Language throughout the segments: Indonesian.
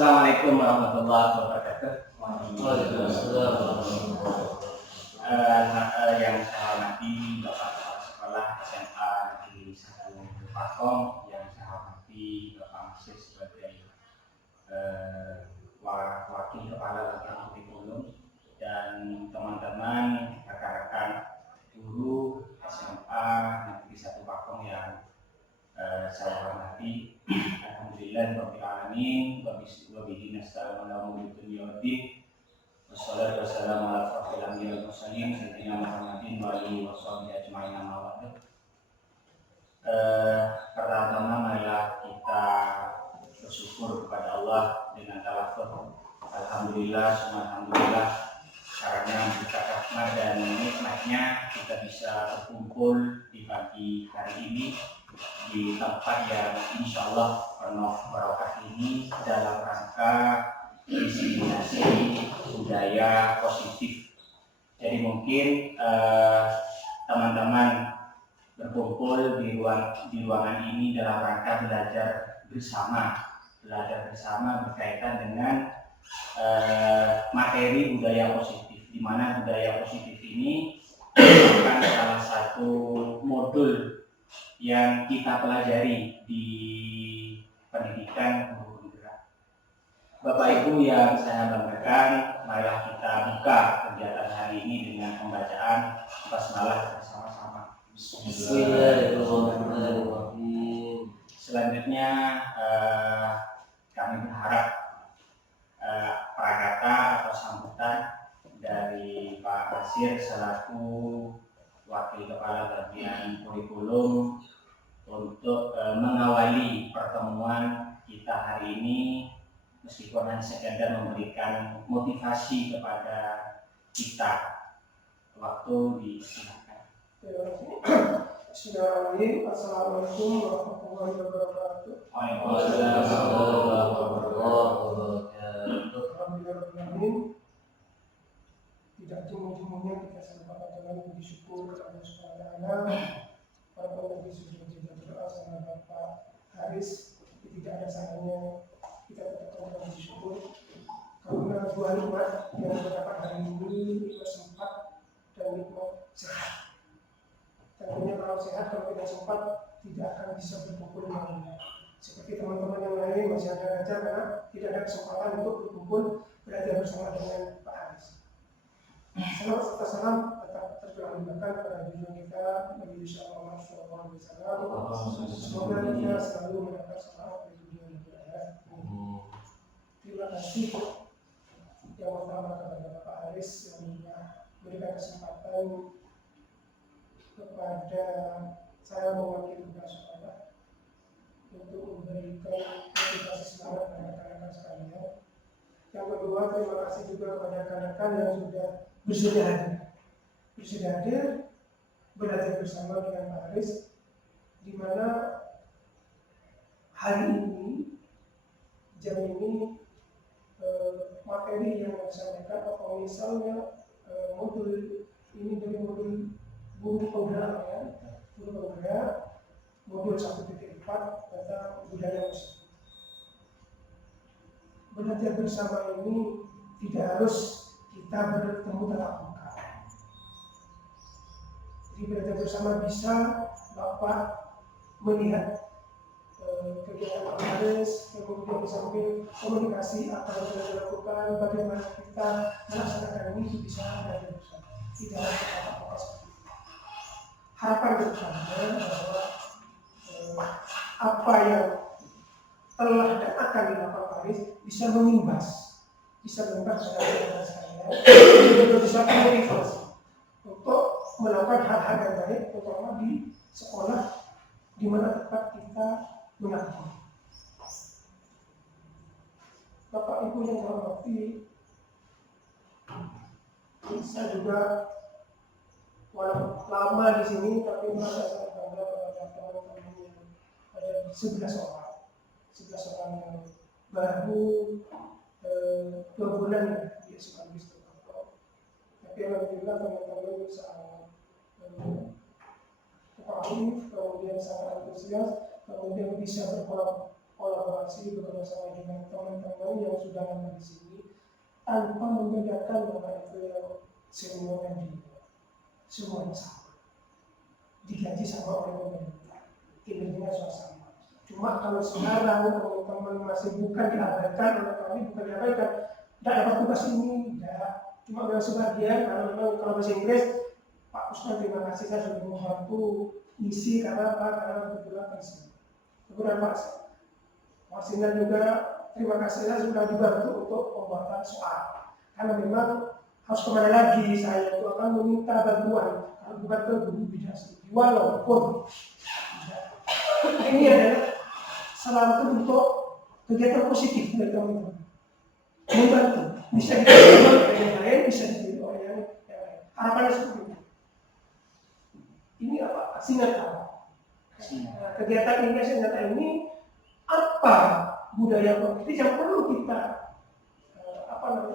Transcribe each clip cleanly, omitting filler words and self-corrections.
Assalamualaikum warahmatullahi wabarakatuh. Waalaikumsalam warahmatullahi Yang saya hormati Bapak Kepala Sekolah SMA Negeri 1 Pakom, yang saya hormati Bapak Masih sebagai wakil kepala bagian kurikulum, dan teman-teman rekan-rekan guru SMA Negeri 1 Pakom yang saya hormati. Alhamdulillah rabbil alamin wa bihi nasta'inu ala umuri dunya waddin. Wassalatu wassalamu ala asyrofil anbiya'i wal mursalin sayyidina Muhammadin wa alihi washabihi ajmain, amma ba'du. Pertama-tama marilah kita bersyukur kepada Allah dengan talafut alhamdulillah, summa alhamdulillah, karena berkat rahmat dan nikmatnya kita bisa berkumpul di pagi hari ini di tempat yang insya Allah penuh barokah ini dalam rangka diseminasi budaya positif. Jadi mungkin teman-teman berkumpul di ruangan ini dalam rangka belajar bersama berkaitan dengan materi budaya positif, di mana budaya positif ini merupakan salah satu modul yang kita pelajari di pendidikan guru penggerak. Bapak Ibu yang saya banggakan, marilah kita buka kegiatan hari ini dengan pembacaan basmalah bersama-sama. Bismillahirrahmanirrahim. Selanjutnya kami berharap prakata atau sambutan dari Pak Nasir selaku Wakil Kepala Bagian Kurikulum untuk mengawali pertemuan kita hari ini, meskipun hanya sekedar memberikan motivasi kepada kita. Waktu disilakan. Bismillahirrahmanirrahim. Assalamualaikum warahmatullahi wabarakatuh. Waalaikumsalam warahmatullahi wabarakatuh. Alhamdulillah, tidak jemu-jemunya kita sampaikan dengan puji syukur kepada Allah Subhanahu wa taala. Para penghuni sudah berdoa sama Bapak Haris, tidak ada salahnya kita tetap puji syukur karena dua nikmat yang mendapat hari ini, nikmat sempat dan nikmat sehat. Tentunya kalau sehat, kalau tidak sempat tidak akan bisa berkumpul malam. Seperti teman-teman yang lain masih ada aja karena tidak ada kesempatan untuk berkumpul belajar bersama dengan Pak Haris. Salam serta salam tetap tercurahkan pada junjungan kita Nabi Muhammad SAW. Semoga kita selalu mendapat selamat di dunia dan di akhirat. Terima kasih yang pertama kepada Pak Haris yang memberikan kesempatan kepada saya mewakili tugas sekolah untuk memberikan motivasi semangat kepada rekan-rekan sekalian. Yang kedua, terima kasih juga kepada rekan-rekan yang sudah bersedia hadir belajar bersama dengan Pak Haris, di mana hari ini jam ini materi yang disampaikan atau misalnya modul ini dari modul guru penggerak ya, guru penggerak modul 1.4 tentang budaya musik. Belajar bersama ini tidak harus kita bertemu tatap muka. Jadi belajar bersama bisa Bapak melihat kegiatan Pak Haris, kemudian sambil komunikasi apa yang sudah dilakukan, bagaimana kita melaksanakan ini bisa belajar bersama. Tidak harus tatap muka seperti itu. Harapan kedepannya bahwa apa yang telah dan akan dilakukan Pak Haris bisa mengimbas pada rekan-rekan sekalian, juga bisa memotivasi untuk melakukan hal-hal yang baik, terutama di sekolah di mana tempat kita mengabdi. Bapak Ibu yang saya hormati, saya juga walau lama di sini tapi merasa sangat bangga kepada teman-teman yang ada 11 orang yang baru 2 bulan di SMA Negeri 1 Pakom. Tapi alhamdulillah teman-teman sangat kooperatif, kemudian sangat antusias, kemudian bisa kolaborasi bekerjasama dengan teman-teman yang sudah lama di sini tanpa membedakan bapak itu yang senior dan junior, semuanya sama, digaji sama oleh pemerintah, kinerjanya sama. Cuma kalau sekarang teman-teman masih bukan diabaikan oleh kami, bukan diabaikan, tidak dapat tugas ini, tidak. Cuma memang sebagian, kalau bahasa Inggris, Pak Ustaz terima kasih saya sudah membantu isi karena apa? Karena kebetulan pensiun. Kemudian Pak Sinar juga terima kasih saya sudah dibantu untuk pembuatan soal. Karena memang harus kemana lagi saya itu akan meminta bantuan kalau bukan ke guru bidasi. Walaupun ini adalah salah satu bentuk kegiatan positif dari teman-teman. Membantu, bisa diterima oleh yang lain, bisa diterima oleh yang lain. Harapannya seperti itu. Ini apa? Sinar apa? Kegiatan ini, sinar ini apa budaya politik yang perlu kita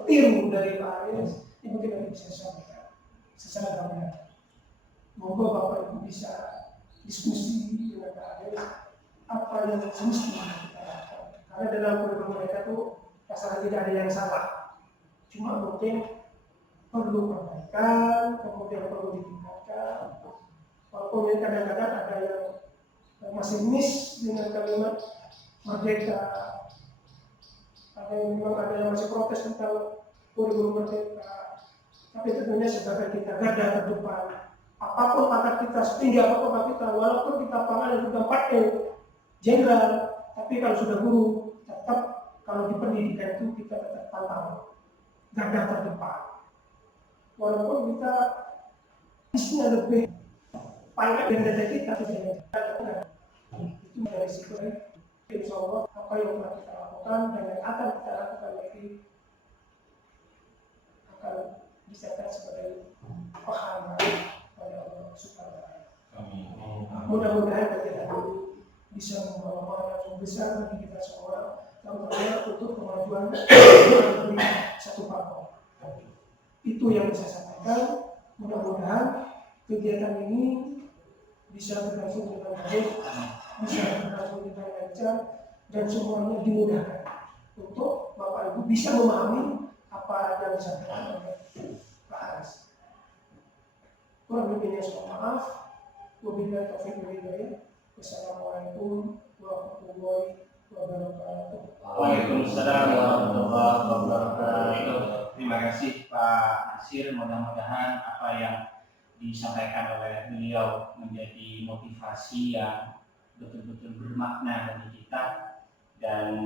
tiru dari Pak Aris? Ini mungkin nanti bisa sampaikan secara gambaran. Moga Bapak Ibu bisa diskusi dengan Pak Aris apa yang semestinya kita lakukan. Karena dalam kurikulum mereka itu rasanya tidak ada yang salah. Cuma mungkin perlu perbaikan, kemudian perlu ditingkatkan. Walaupun kadang-kadang ada yang masih miss dengan kalimat merdeka, ada yang memang ada yang masih protes tentang kurikulum merdeka. Tapi tentunya sebagai kita garda terdepan, apapun pangkat kita, setinggi apapun pangkat kita, walaupun kita pangkat sudah 4 jenderal, tapi kalau sudah guru, tetap kalau di pendidikan itu kita tetap pantang garda terdepan. Walaupun kita isinya lebih pangkat dari kita, itu dari risiko. Insya Allah apa yang telah kita lakukan dan yang akan kita lakukan lagi akan disertai sebagai pahala pada Allah Subhanahu wa Ta'ala. Mudah-mudahan kegiatan ini bisa membawa manfaat yang besar bagi kita semua, terutama untuk kemajuan dari satu parpol. Itu yang bisa saya sampaikan. Mudah-mudahan kegiatan ini bisa berlangsung dengan baik, bisa berlangsung dengan lancar, dan semuanya dimudahkan untuk Bapak Ibu bisa memahami apa yang disampaikan oleh Pak Aris. Kurang lebihnya saya maaf. Wabillahi taufiq wal hidayah. Wassalamualaikum warahmatullahi wabarakatuh. Waalaikumsalam warahmatullahi wabarakatuh. Terima kasih Pak Nasir. Mudah-mudahan apa yang disampaikan oleh beliau menjadi motivasi yang betul-betul bermakna bagi kita, dan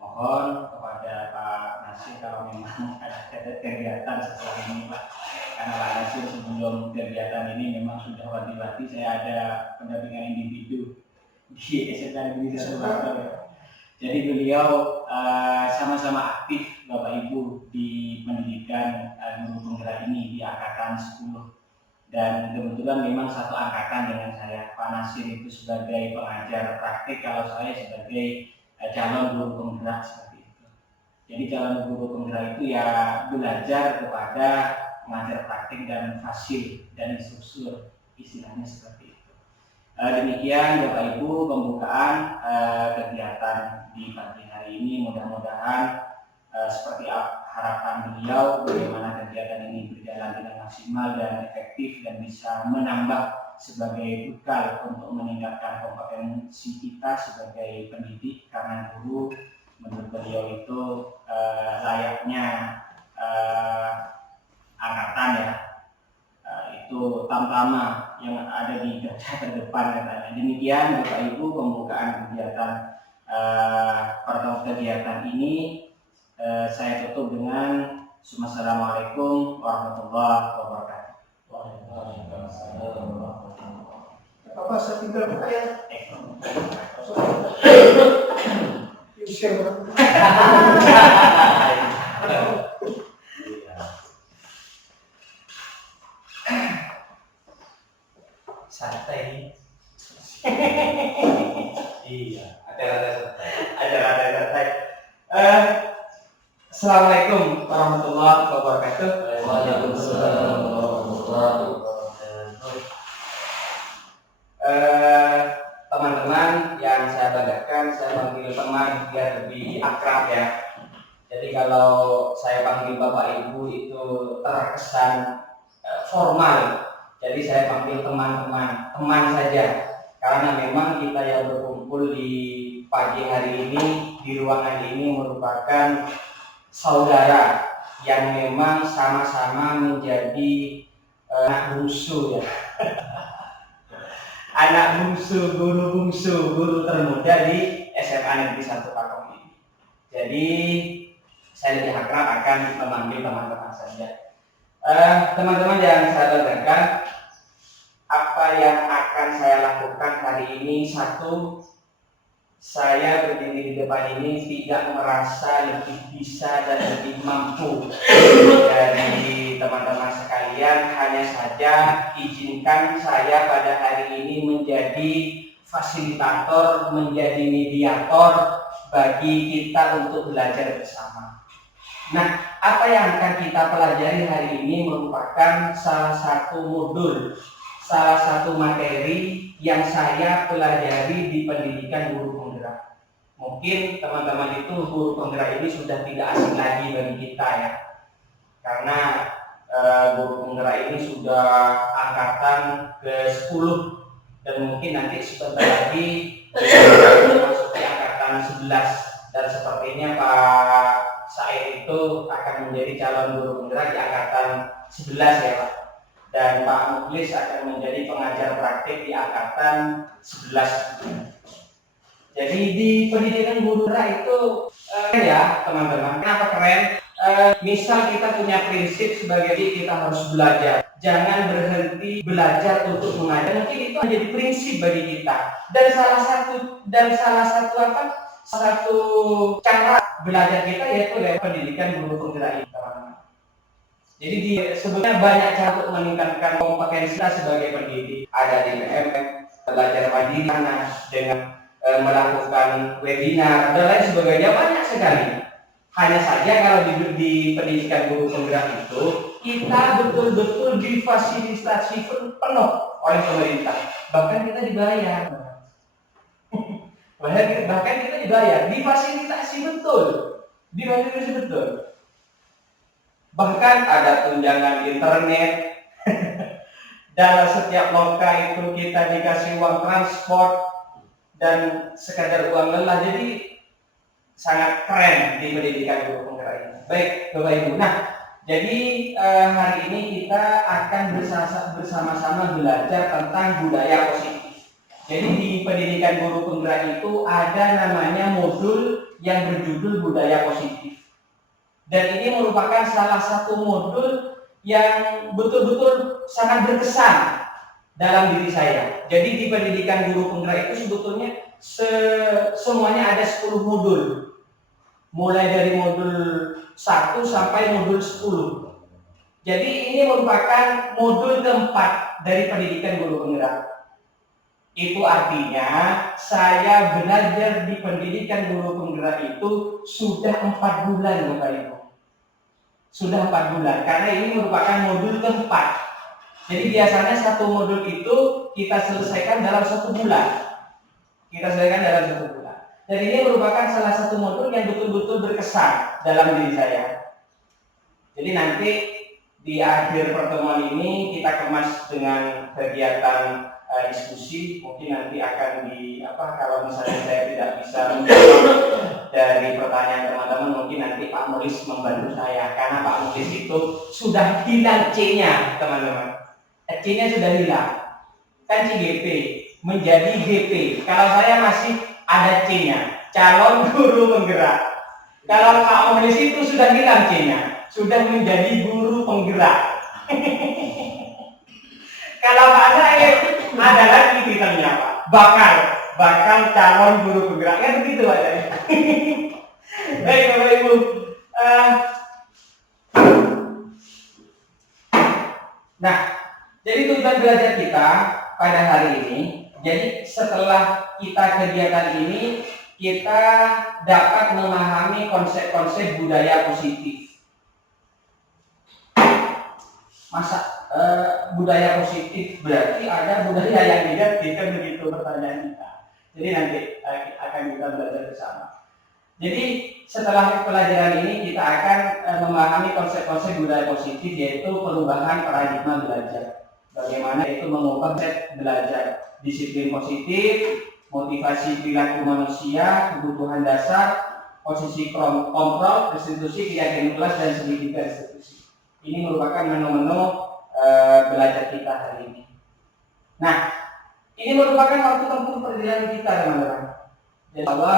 mohon kepada Pak Nasir kalau memang ada kegiatan setelah ini Pak, karena Pak Nasir sebelum kegiatan ini memang sudah wanti-wanti saya ada pendampingan individu di SMK Negeri 1 Bakau. Jadi beliau sama-sama aktif Bapak Ibu di pendidikan guru penggerak ini di angkatan 10, dan kebetulan memang satu angkatan dengan saya. Pak Nasir itu sebagai pengajar praktik, kalau saya sebagai calon guru penggerak seperti itu. Jadi calon guru penggerak itu ya belajar kepada pengajar praktik dan fasil dan instruktur, istilahnya seperti itu. Demikian Bapak Ibu pembukaan kegiatan di pagi hari ini. Mudah-mudahan seperti harapan beliau, bagaimana kegiatan ini berjalan dengan maksimal dan efektif dan bisa menambah sebagai bekal untuk meningkatkan kompetensi kita sebagai pendidik, karena guru menurut beliau itu layaknya angkatan ya, itu tamtama yang ada di garda terdepan katanya. Demikian Bapak Ibu pembukaan kegiatan kegiatan ini. Saya tutup dengan Assalamualaikum warahmatullahi wabarakatuh. Bapak saya tinggal buka ya. Santai. Iya, acara santai. Assalamualaikum warahmatullahi wabarakatuh. Waalaikumsalam warahmatullahi wabarakatuh. Teman-teman yang saya teman biar lebih akrab ya. Jadi kalau saya panggil Bapak Ibu itu terkesan formal. Jadi saya panggil teman-teman, teman saja. Karena memang kita yang berkumpul di pagi hari ini di ruangan ini merupakan saudara yang memang sama-sama menjadi anak bungsu ya. Anak bungsu, guru termuda di SMA Negeri 1 Pakom ini. Jadi saya lebih akrab akan memanggil teman-teman saja. Teman-teman yang saya banggakan, apa yang akan saya lakukan hari ini, satu, saya berdiri di depan ini tidak merasa lebih bisa dan lebih mampu dari teman-teman sekalian. Hanya saja izinkan saya pada hari ini menjadi fasilitator, menjadi mediator bagi kita untuk belajar bersama. Nah, apa yang akan kita pelajari hari ini merupakan salah satu modul, salah satu materi yang saya pelajari di pendidikan guru penggerak. Mungkin teman-teman itu guru penggerak ini sudah tidak asing lagi bagi kita ya, karena guru penggerak ini sudah angkatan ke-10 dan mungkin nanti sebentar lagi memasuki angkatan 11 dan sepertinya Pak Said itu akan menjadi calon guru penggerak di angkatan 11 ya Pak. Dan Pak Muklis akan menjadi pengajar praktik di angkatan 11. Jadi di pendidikan guru penggerak itu keren ya teman-teman. Kenapa keren? Misal kita punya prinsip sebagai kita harus belajar. Jangan berhenti belajar untuk mengajar. Mungkin itu menjadi prinsip bagi kita. Dan salah satu cara belajar kita yaitu dari pendidikan guru penggerak ini, teman-teman. Jadi sebenarnya banyak cara untuk meningkatkan kompetensi kita sebagai pendidik. Ada di PMM, belajar mandiri dengan melakukan webinar dan lain sebagainya, banyak sekali. Hanya saja kalau di pendidikan guru penggerak itu kita betul-betul difasilitasi penuh oleh pemerintah. Bahkan kita dibayar. Bahkan kita dibayar, difasilitasi betul. Bahkan ada tunjangan internet. Dalam setiap loka itu kita dikasih uang transport dan sekadar uang lelah. Jadi sangat keren di pendidikan guru penggerak ini. Baik Bapak Ibu. Nah, jadi hari ini kita akan bersama-sama belajar tentang budaya positif. Jadi di pendidikan guru penggerak itu ada namanya modul yang berjudul budaya positif. Dan ini merupakan salah satu modul yang betul-betul sangat berkesan dalam diri saya. Jadi di pendidikan guru penggerak itu sebetulnya semuanya ada 10 modul. Mulai dari modul 1 sampai modul 10. Jadi ini merupakan modul keempat dari pendidikan guru penggerak. Itu artinya saya belajar di pendidikan guru penggerak itu sudah 4 bulan Bapak Ibu. Sudah 4 bulan, karena ini merupakan modul keempat. Jadi biasanya satu modul itu kita selesaikan dalam 1 bulan. Dan ini merupakan salah satu modul yang betul-betul berkesan dalam diri saya. Jadi nanti di akhir pertemuan ini kita kemas dengan kegiatan diskusi. Mungkin nanti akan kalau misalnya saya tidak bisa menjawab dari pertanyaan teman-teman, mungkin nanti Pak Mulis membantu saya, karena Pak Mulis itu sudah hilang C-nya teman-teman. C-nya sudah hilang, kan CGP menjadi GP. Kalau saya masih ada C-nya, calon guru penggerak. Kalau Pak Mulis itu sudah hilang C-nya, sudah menjadi guru penggerak. Kalau Pak Said ada lagi titelnya Pak, bakal calon guru penggerak, kan begitu aja. Baik Bapak Ibu, nah jadi tujuan belajar kita pada hari ini, jadi setelah kita kegiatan ini kita dapat memahami konsep-konsep budaya positif. Budaya positif berarti ada budaya yang negatif, kan begitu pertanyaan kita. Jadi nanti akan kita belajar bersama. Jadi setelah pelajaran ini kita akan memahami konsep-konsep budaya positif, yaitu perubahan paradigma belajar. Bagaimana itu mengubah konsep belajar, disiplin positif, motivasi perilaku manusia, kebutuhan dasar, posisi kontrol, restitusi, keyakinan kelas, dan segitiga restitusi. Ini merupakan menu-menu belajar kita hari ini. Nah, ini merupakan waktu tempuh perjalanan kita, teman-teman. Jadi bahwa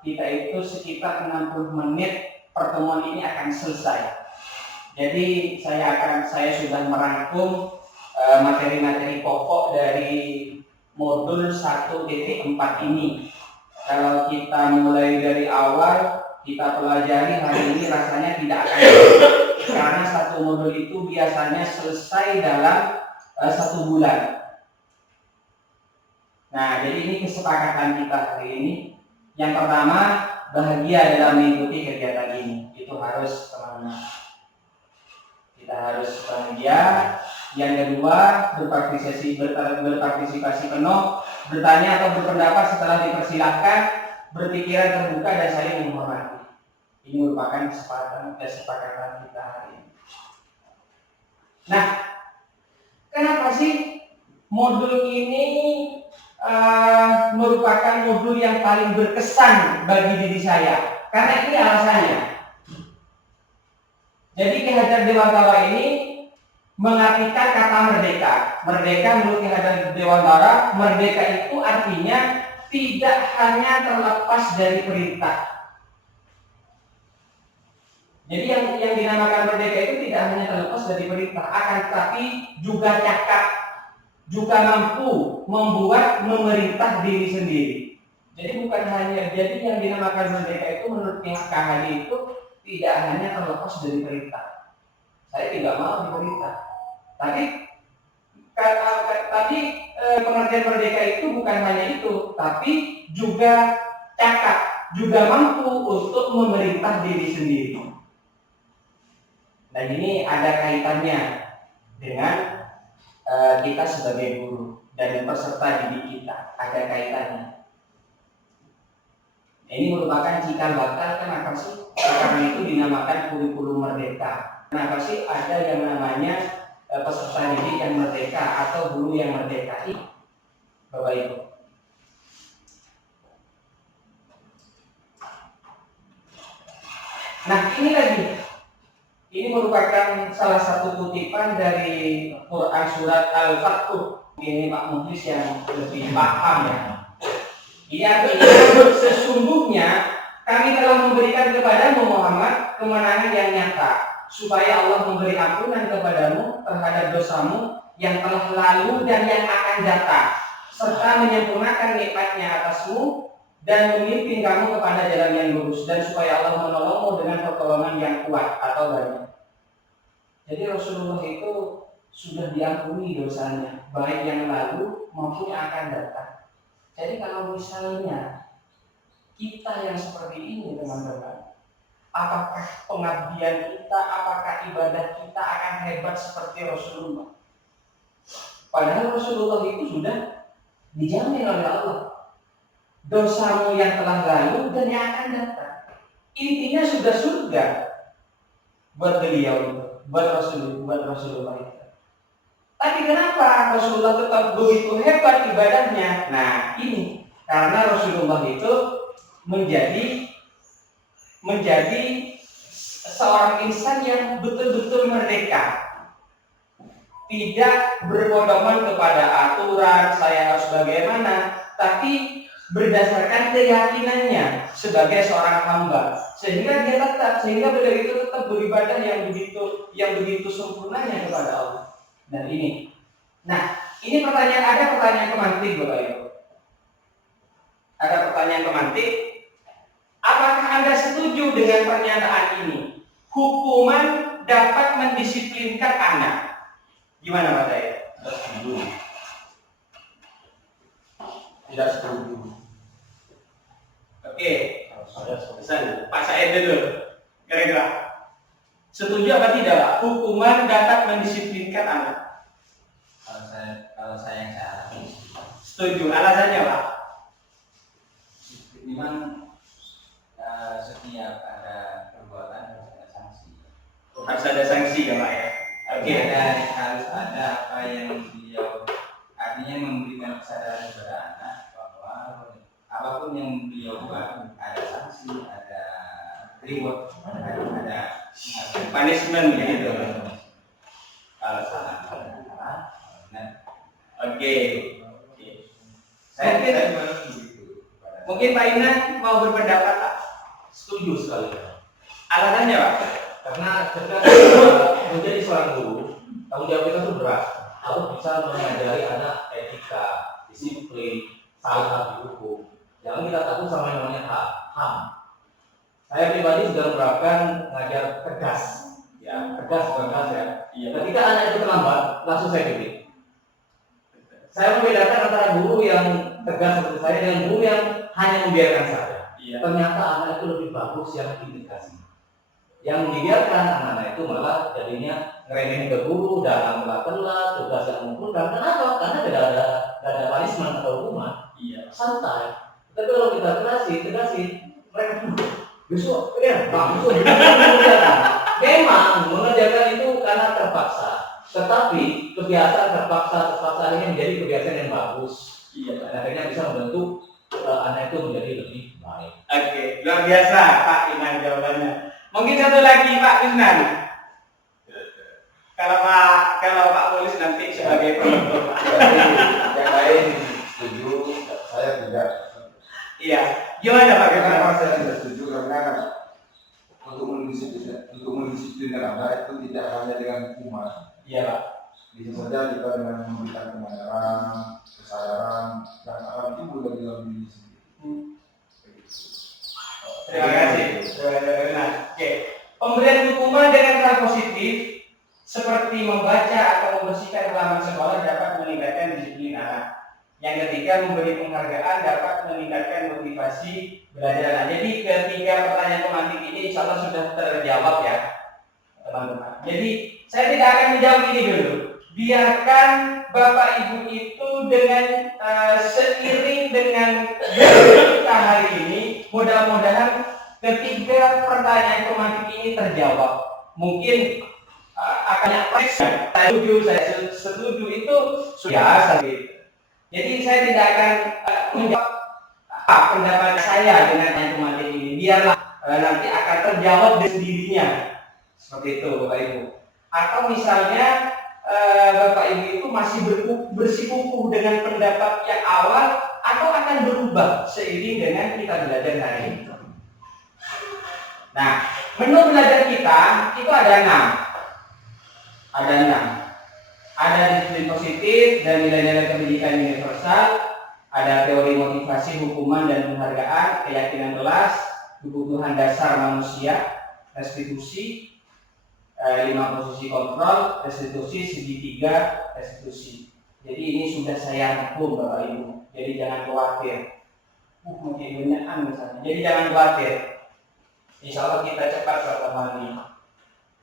kita itu sekitar 60 menit pertemuan ini akan selesai. Jadi saya sudah merangkum materi-materi pokok dari modul 1.4 ini. Kalau kita mulai dari awal kita pelajari hari ini rasanya tidak akan karena satu modul itu biasanya selesai dalam 1 bulan. Nah, jadi ini kesepakatan kita hari ini. Yang pertama, bahagia dalam mengikuti kegiatan ini. Itu harus, teman-teman. Kita harus bahagia. Yang kedua, berpartisipasi penuh, bertanya atau berpendapat setelah dipersilahkan, berpikiran terbuka dan saling menghormati. Ini merupakan kesepakatan kita hari ini. Nah, kenapa sih modul ini merupakan modul yang paling berkesan bagi diri saya? Karena ini alasannya. Jadi Ki Hajar Dewantara ini mengartikan kata merdeka. Merdeka menurut Ki Hajar Dewantara, merdeka itu artinya tidak hanya terlepas dari perintah. Jadi yang dinamakan merdeka itu tidak hanya terlepas dari perintah, akan tetapi juga cakap, juga mampu membuat memerintah diri sendiri. Jadi yang dinamakan merdeka itu menurut Ki Hajar itu tidak hanya terlepas dari perintah. Saya tidak mau diperintah. Tapi pengertian merdeka itu bukan hanya itu, tapi juga cakap, juga mampu untuk memerintah diri sendiri. Dan ini ada kaitannya dengan kita sebagai guru dan peserta didik kita, ada kaitannya. Ini merupakan cikal bakal. Kenapa sih sekarang itu dinamakan kurikulum merdeka? Kenapa sih ada yang namanya peserta didik yang merdeka atau guru yang merdeka? Bapak Ibu. Nah, ini lagi. Ini merupakan salah satu kutipan dari Quran surat Al-Fatih. Ini Pak Muhlis yang lebih paham ya. Ini artinya sesungguhnya kami telah memberikan kepadamu Muhammad kemenangan yang nyata, supaya Allah memberi ampunan kepadamu terhadap dosamu yang telah lalu dan yang akan datang, serta menyempurnakan nikmat-Nya atasmu dan memimpin kamu kepada jalan yang lurus, dan supaya Allah menolongmu dengan pertolongan yang kuat atau banyak. Jadi Rasulullah itu sudah diampuni dosanya, baik yang lalu maupun yang akan datang. Jadi kalau misalnya kita yang seperti ini, teman-teman, apakah pengabdian kita, apakah ibadah kita akan hebat seperti Rasulullah? Padahal Rasulullah itu sudah dijamin oleh Allah. Dosamu yang telah lalu dan yang akan datang. Intinya sudah surga buat beliau itu, buat Rasulullah itu. Tapi kenapa Rasulullah tetap begitu hebat ibadahnya? Nah, ini karena Rasulullah itu menjadi seorang insan yang betul-betul merdeka, tidak berpedoman kepada aturan saya harus bagaimana, tapi berdasarkan keyakinannya sebagai seorang hamba, sehingga beliau itu tetap beribadah yang begitu sempurnanya kepada Allah. Dan ini, ada pertanyaan pemantik, Bapak Ibu. Ada pertanyaan pemantik. Apakah Anda setuju dengan pernyataan ini? Hukuman dapat mendisiplinkan anak. Gimana Pak Daya? Setuju. Tidak setuju. Oke. Saya setuju. Pak Said dulu. Kira-kira setuju apa tidak Pak? Hukuman dapat mendisiplinkan anak. Kalau saya yang saya alami. Setuju. Alasannya Pak? memang setiap ada perbuatan harus ada sanksi. Harus ada sanksi ya Pak ya. Oke, harus ada apa yang beliau artinya memberikan kesadaran kepada anak bahwa apapun yang beliau buat ada sanksi, ada reward, ada punishment gitu. Kalau salah, nah, oke. Saya begitu. Mungkin Pak Inan mau berpendapat Pak? Setuju sekali. Alasannya Pak? Karena ketika kita menjadi seorang guru, tanggung jawab kita itu berat. Harus bisa mengajari anak etika, disiplin, saling arti hukum. Jangan kita takut sama yang namanya HAM. Saya pribadi sudah menerapkan mengajar tegas, ya tegas ya. Iya. Ketika anak itu terlambat, langsung saya bimbing. Saya membedakan antara guru yang tegas seperti saya dengan guru yang hanya membiarkan saja. Iya. Ternyata anak itu lebih bagus yang integrasi. Yang membiarkan anak-anak itu malah jadinya ngeremehin ke guru, datang telat, tugas yang mengumpulkan. Kenapa? Karena tidak ada punishment atau hukuman. Iya. Santai. Tapi kalau kita tegasin, mereka besok, ya, besok. Memang mengerjakan itu karena terpaksa. Tetapi kebiasaan terpaksa ini menjadi kebiasaan yang bagus. Iya. Dan akhirnya bisa membentuk anak itu menjadi lebih baik. Oke, luar biasa Pak Inan jawabannya. Mungkin satu lagi Pak Kusnan. Kalau Pak Polis nanti sebagai penutup Pak. Yang lain setuju, saya tidak. Iya. Gimana Pak Kusnan? Kenapa saya tidak setuju? Karena untuk mendisiplinkan anak itu tidak hanya dengan hukuman. Iya Pak. Bisa saja kita dengan memberikan kebenaran, kesadaran, dan akan timbul dari dalam diri sendiri. Terima kasih. Oke. Pemberian hukuman dengan hal positif seperti membaca atau membersihkan halaman sekolah dapat meningkatkan disiplin anak. Yang ketiga, memberi penghargaan dapat meningkatkan motivasi belajar anak. Jadi ketiga pertanyaan pemantik ini insya Allah sudah terjawab ya teman-teman. Jadi saya tidak akan menjawab ini dulu. Biarkan Bapak Ibu itu dengan seiring dengan kita hari ini, mudah-mudahan ketiga pertanyaan pemantik ini terjawab. Mungkin akan saya setuju itu sudah gitu. Jadi saya tidak akan menjawab pendapat saya dengan yang pemantik ini. Biarlah nanti akan terjawab dengan sendirinya. Seperti itu Bapak Ibu. Atau misalnya Bapak Ibu itu masih bersikukuh dengan pendapat yang awal atau akan berubah seiring dengan kita belajar hari ini. Nah, menu belajar kita itu ada 6. Ada 6. Ada disiplin positif dan nilai-nilai pendidikan universal, ada teori motivasi, hukuman dan penghargaan, keyakinan kelas, kebutuhan dasar manusia, restitusi, 5 posisi kontrol, restitusi, segitiga, restitusi. Jadi ini sudah saya rangkum Bapak Ibu. Jadi jangan khawatir. Mungkin banyakan misalnya. Jadi jangan khawatir. Insya Allah kita cepat selama ini.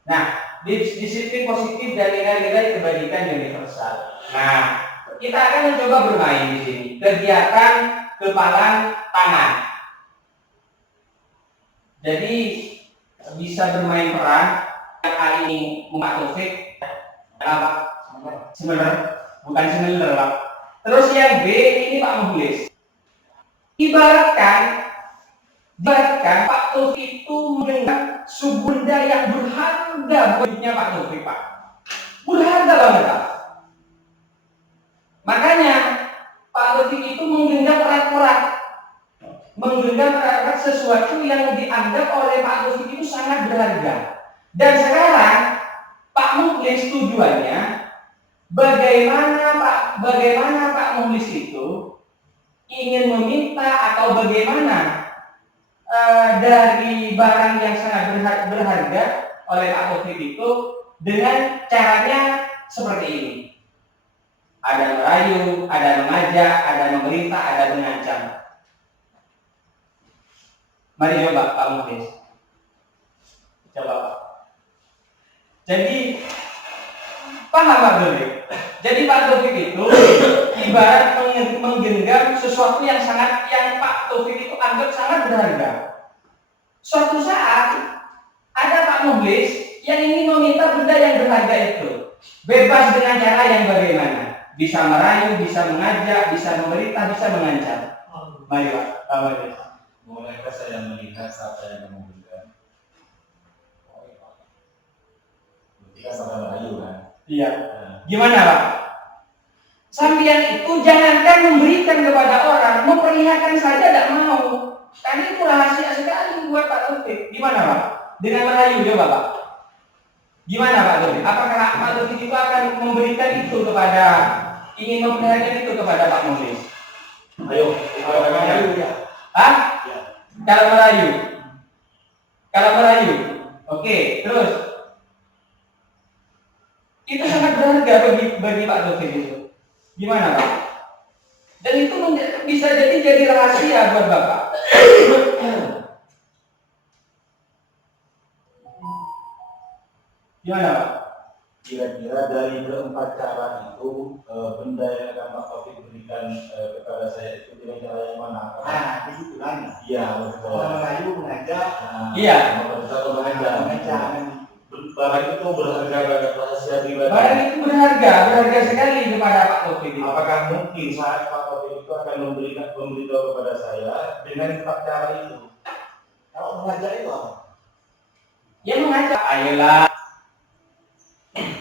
Nah, disiplin positif dan nilai-nilai kebaikan universal. Nah, kita akan mencoba bermain di sini. Kegiatan kepalan tangan. Jadi bisa bermain peran. Yang kali ini Pak Taufik apa? Semeler, bukan semeler Pak. Terus yang B ini Pak Muhlis. Ibaratkan Pak Taufik itu mendengar subunda yang berharga buatnya Pak Taufik Pak. Berharga banget Pak. Makanya Pak Taufik itu menggenggam erat-erat. Menggenggam erat-erat sesuatu yang dianggap oleh Pak Taufik itu sangat berharga. Dan sekarang Pak Muhlis tujuannya bagaimana Pak Muhlis itu ingin meminta atau bagaimana dari barang yang sangat berharga oleh Pak Taufik itu dengan caranya seperti ini. Ada merayu, ada mengajak, ada memerintah, ada mengancam. Mari coba Pak Muhlis. Coba Pak. Jadi Paham Pak Taufik? Jadi Pak Taufik itu ibarat menggenggam sesuatu yang Pak Taufik itu anggap sangat berharga. Suatu saat ada Pak Mukhlis yang ingin meminta benda yang berharga itu. Bebas dengan cara yang bagaimana? Bisa merayu, bisa mengajak, bisa memerintah, bisa mengancam. Mari Pak, Pak Mukhlis. Mulailah saya melihat apa yang kamu berikan. Berarti kan pada merayu kan? Iya. Gimana Pak? Sambian itu jangankan memberikan kepada orang, memperlihatkan saja tidak mau. Karena itu rahasia sekali buat Pak Taufik. Gimana Pak? Dengan merayu coba Pak. Gimana Pak Taufik? Apakah Pak Taufik itu akan memberikan itu kepada, ingin memperlihatkan itu kepada Pak Mukhlis? Ayo, merayu ya. Hah? Ya. Kalau merayu? Kalau merayu? Oke, terus? Itu sangat berharga bagi Pak Taufik itu. Gimana Pak? Dan itu bisa jadi rahasia buat Bapak. Gimana Pak? Kira-kira dari keempat cara itu, benda yang akan Pak Taufik berikan kepada saya itu dengan cara yang mana? Di situ kan. Iya, betul. Kalau merayu mengajak, Iya. Mengajak. Barang itu berharga banget, rahasia pribadi. Barang itu berharga sekali kepada Pak Taufik. Apakah mungkin saat Pak Taufik itu akan memberitahu kepada saya dengan empat cara itu? kalau mengajak itu apa? Ya mengajak, ayolah,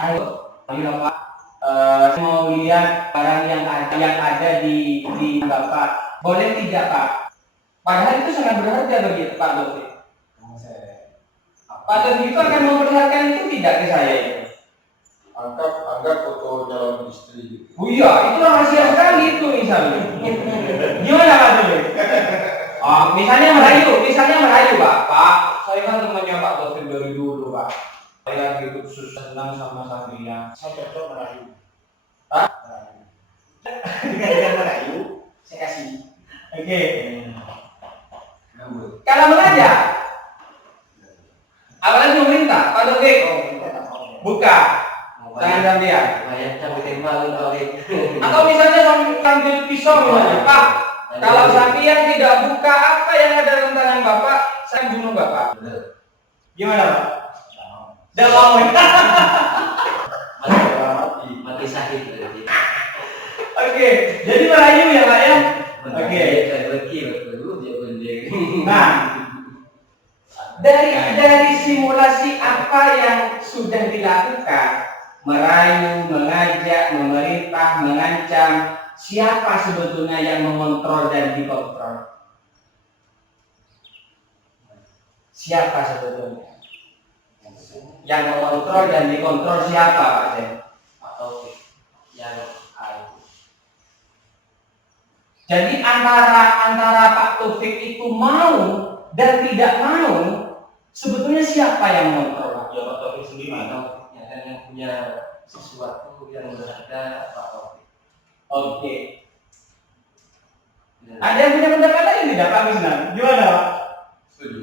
ayo Pak, saya mau lihat barang yang ada di Bapak. Boleh tidak Pak? Padahal itu sangat berharga bagi Pak Taufik. Pak Taufik itu akan memperlihatkan itu tidak ke saya itu. Anggap foto calon istri. Oh iya, itu rahasia sekali itu misalnya. Gimana Pak Taufik? Oh, misalnya merayu Pak. Pak, saya kan temannya Pak Taufik dari dulu Pak. Saya gitu susah senang sama Sandria. Saya cocok merayu. Hah? Dengan merayu, saya kasih. Oke. Kalau mengajak, apalagi pemerintah, Pak Taufik Kita tak mau. buka tangan Sandria. Atau misalnya sambil pisau misalnya, Pak, kalau sampean tidak buka apa yang ada dalam tangan Bapak, saya bunuh Bapak. Gimana Pak? Tidak mau. Mati sakit berarti. Oke, jadi merayu ya Pak ya. Oke. Nah, dari simulasi apa yang sudah dilakukan, merayu, mengajak, memerintah, mengancam, siapa sebetulnya yang mengontrol dan dikontrol? Siapa sebetulnya? Yang mengontrol dan dikontrol siapa Pak Sen? Pak Taufik yang Jadi antara Pak Taufik itu mau dan tidak mau, sebetulnya siapa yang mengontrol? ya Pak Taufik sendiri. Pak Taufik yang punya sesuatu yang berharga Pak Taufik. Oke. Ada yang punya pendapat lain tidak Pak Misnan? Gimana Pak? Setuju.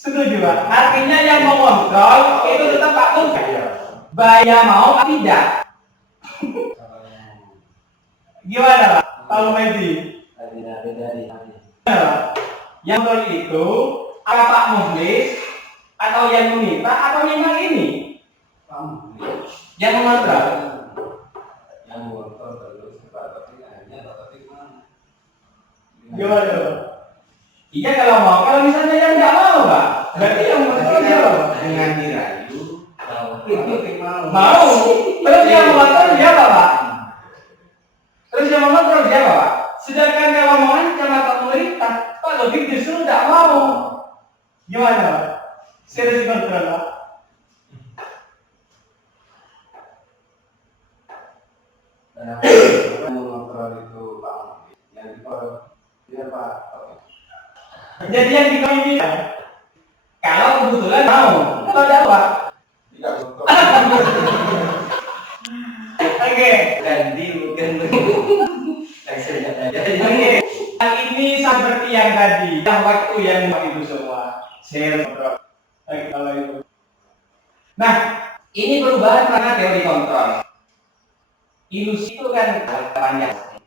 Setuju Pak. Artinya yang mengontrol itu tetap Pak Taufik. Bayar mau atau tidak? Gimana Pak? Pak Medi? Yang mengontrol itu apa Pak Mukhlis atau yang meminta atau memang ini? Yang mengontrol. Yang mengontrol terus Pak Taufik akhirnya Pak Taufik mana? Gimana Pak? Iya kalau mau, kalau misalnya yang nggak mau Pak, berarti yang mengontrol siapa? Dengan dirayu, Mau. Terus yang mengontrol siapa Pak? Terus yang mengontrol siapa Pak? Sedangkan kalau mau ancam atau pemerintah, Pak Taufik justru nggak mau. Gimana Pak? Serius kontrol Pak? Mengontrol itu Pak Taufik. Yang dikontrol dia Pak Taufik. Jadi yang dikompil kalau kebetulan mau, kalau tidak Pak. Tidak contoh. Oke. Ganti bukan Oke. Hal ini seperti yang tadi, yang waktu yang itu semua. Share kontrol. Oke, kalau itu. Nah, ini perubahan karena teori kontrol. Ilusi itu kan panjang.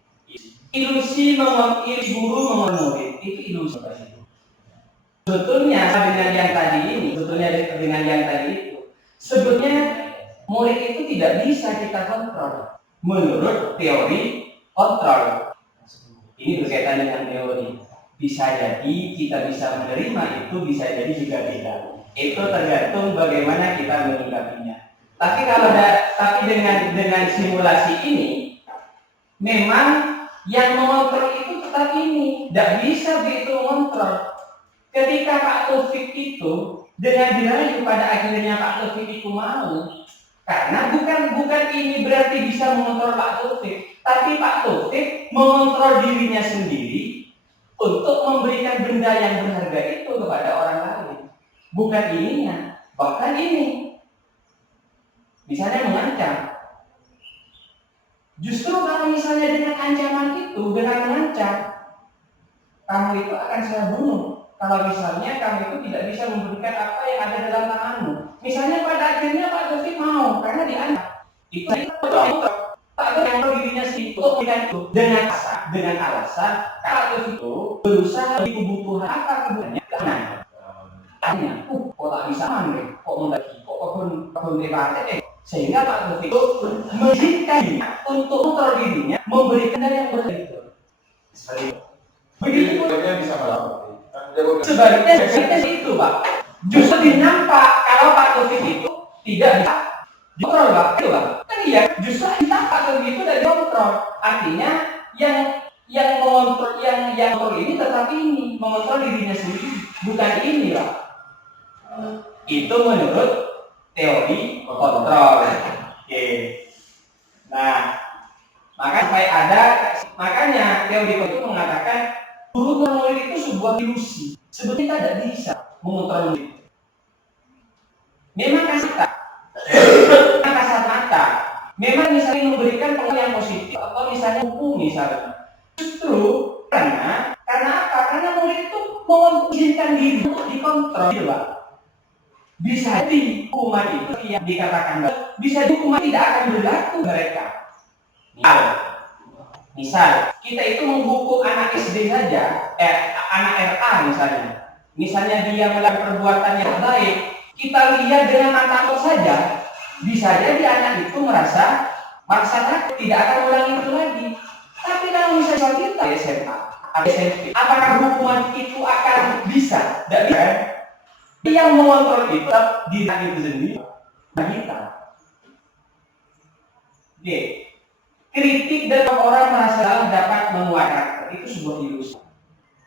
Ilusi guru mengenai murid itu ilusi. Sebetulnya dengan yang tadi itu, sebetulnya murid itu tidak bisa kita kontrol menurut teori kontrol. Ini berkaitan dengan teori. Bisa jadi kita bisa menerima itu, bisa jadi juga tidak. Itu tergantung bagaimana kita menyikapinya. Tapi dengan simulasi ini, memang yang mengontrol itu tetap ini, tidak bisa begitu mengontrol. Ketika Pak Taufik itu dengan dirayu pada akhirnya Pak Taufik itu mau, karena bukan ini berarti bisa mengontrol Pak Taufik, tapi Pak Taufik mengontrol dirinya sendiri untuk memberikan benda yang berharga itu kepada orang lain. Bukan ininya, bahkan ini. Misalnya mengancam. Justru kalau misalnya dengan ancaman itu, dengan mengancam, kamu itu akan saya bunuh. Kalau misalnya kamu itu tidak bisa memberikan apa yang ada dalam tanganmu. Misalnya pada akhirnya Pak Taufik mau, karena diancam. Itu Pak Taufik yang dirinya sendiri untuk memberikan itu dengan alasan Pak Taufik itu berusaha di kebutuhan apa kebutuhannya. Tanya, kok tak bisa mandek, kok mendaki, kok kebun dewasa, sehingga Pak Taufik itu mengizinkannya untuk mengontrol dirinya, memberikan yang berharga. Begitu pun bisa melakukan. sebaliknya itu Pak. Justru dinampak kalau Pak Taufik itu tidak bisa dikontrol Pak. Itu Pak. Kan iya, justru dinampak Pak Taufik itu tidak dikontrol. Artinya yang mengontrol ini tetap ini, mengontrol dirinya sendiri, bukan ini Pak. Itu menurut teori kontrol. Oke. Nah, makanya teori kontrol itu mengatakan guru murid itu sebuah ilusi. Sebetulnya tidak bisa mengontrol murid. Memang kasat mata. Memang misalnya memberikan pengaruh yang positif atau misalnya hukum misalnya. Justru karena apa? Karena murid itu mengizinkan diri untuk dikontrol, gitu Pak. Bisa jadi hukuman itu yang dikatakan bisa jadi hukuman tidak akan berlaku mereka. Misal kita itu menghukum anak SD saja, anak RA misalnya dia melakukan perbuatan yang baik, kita lihat dengan mata saja, bisa jadi anak itu merasa takut, tidak akan ulangi itu lagi. Tapi kalau misalnya kita SMA, SMP, apakah hukuman itu akan bisa? Tidak bisa. Yang mengontrol itu diri itu sendiri, kita. Oke. Kritik dari orang merasa dapat menguatkan itu sebuah ilusi.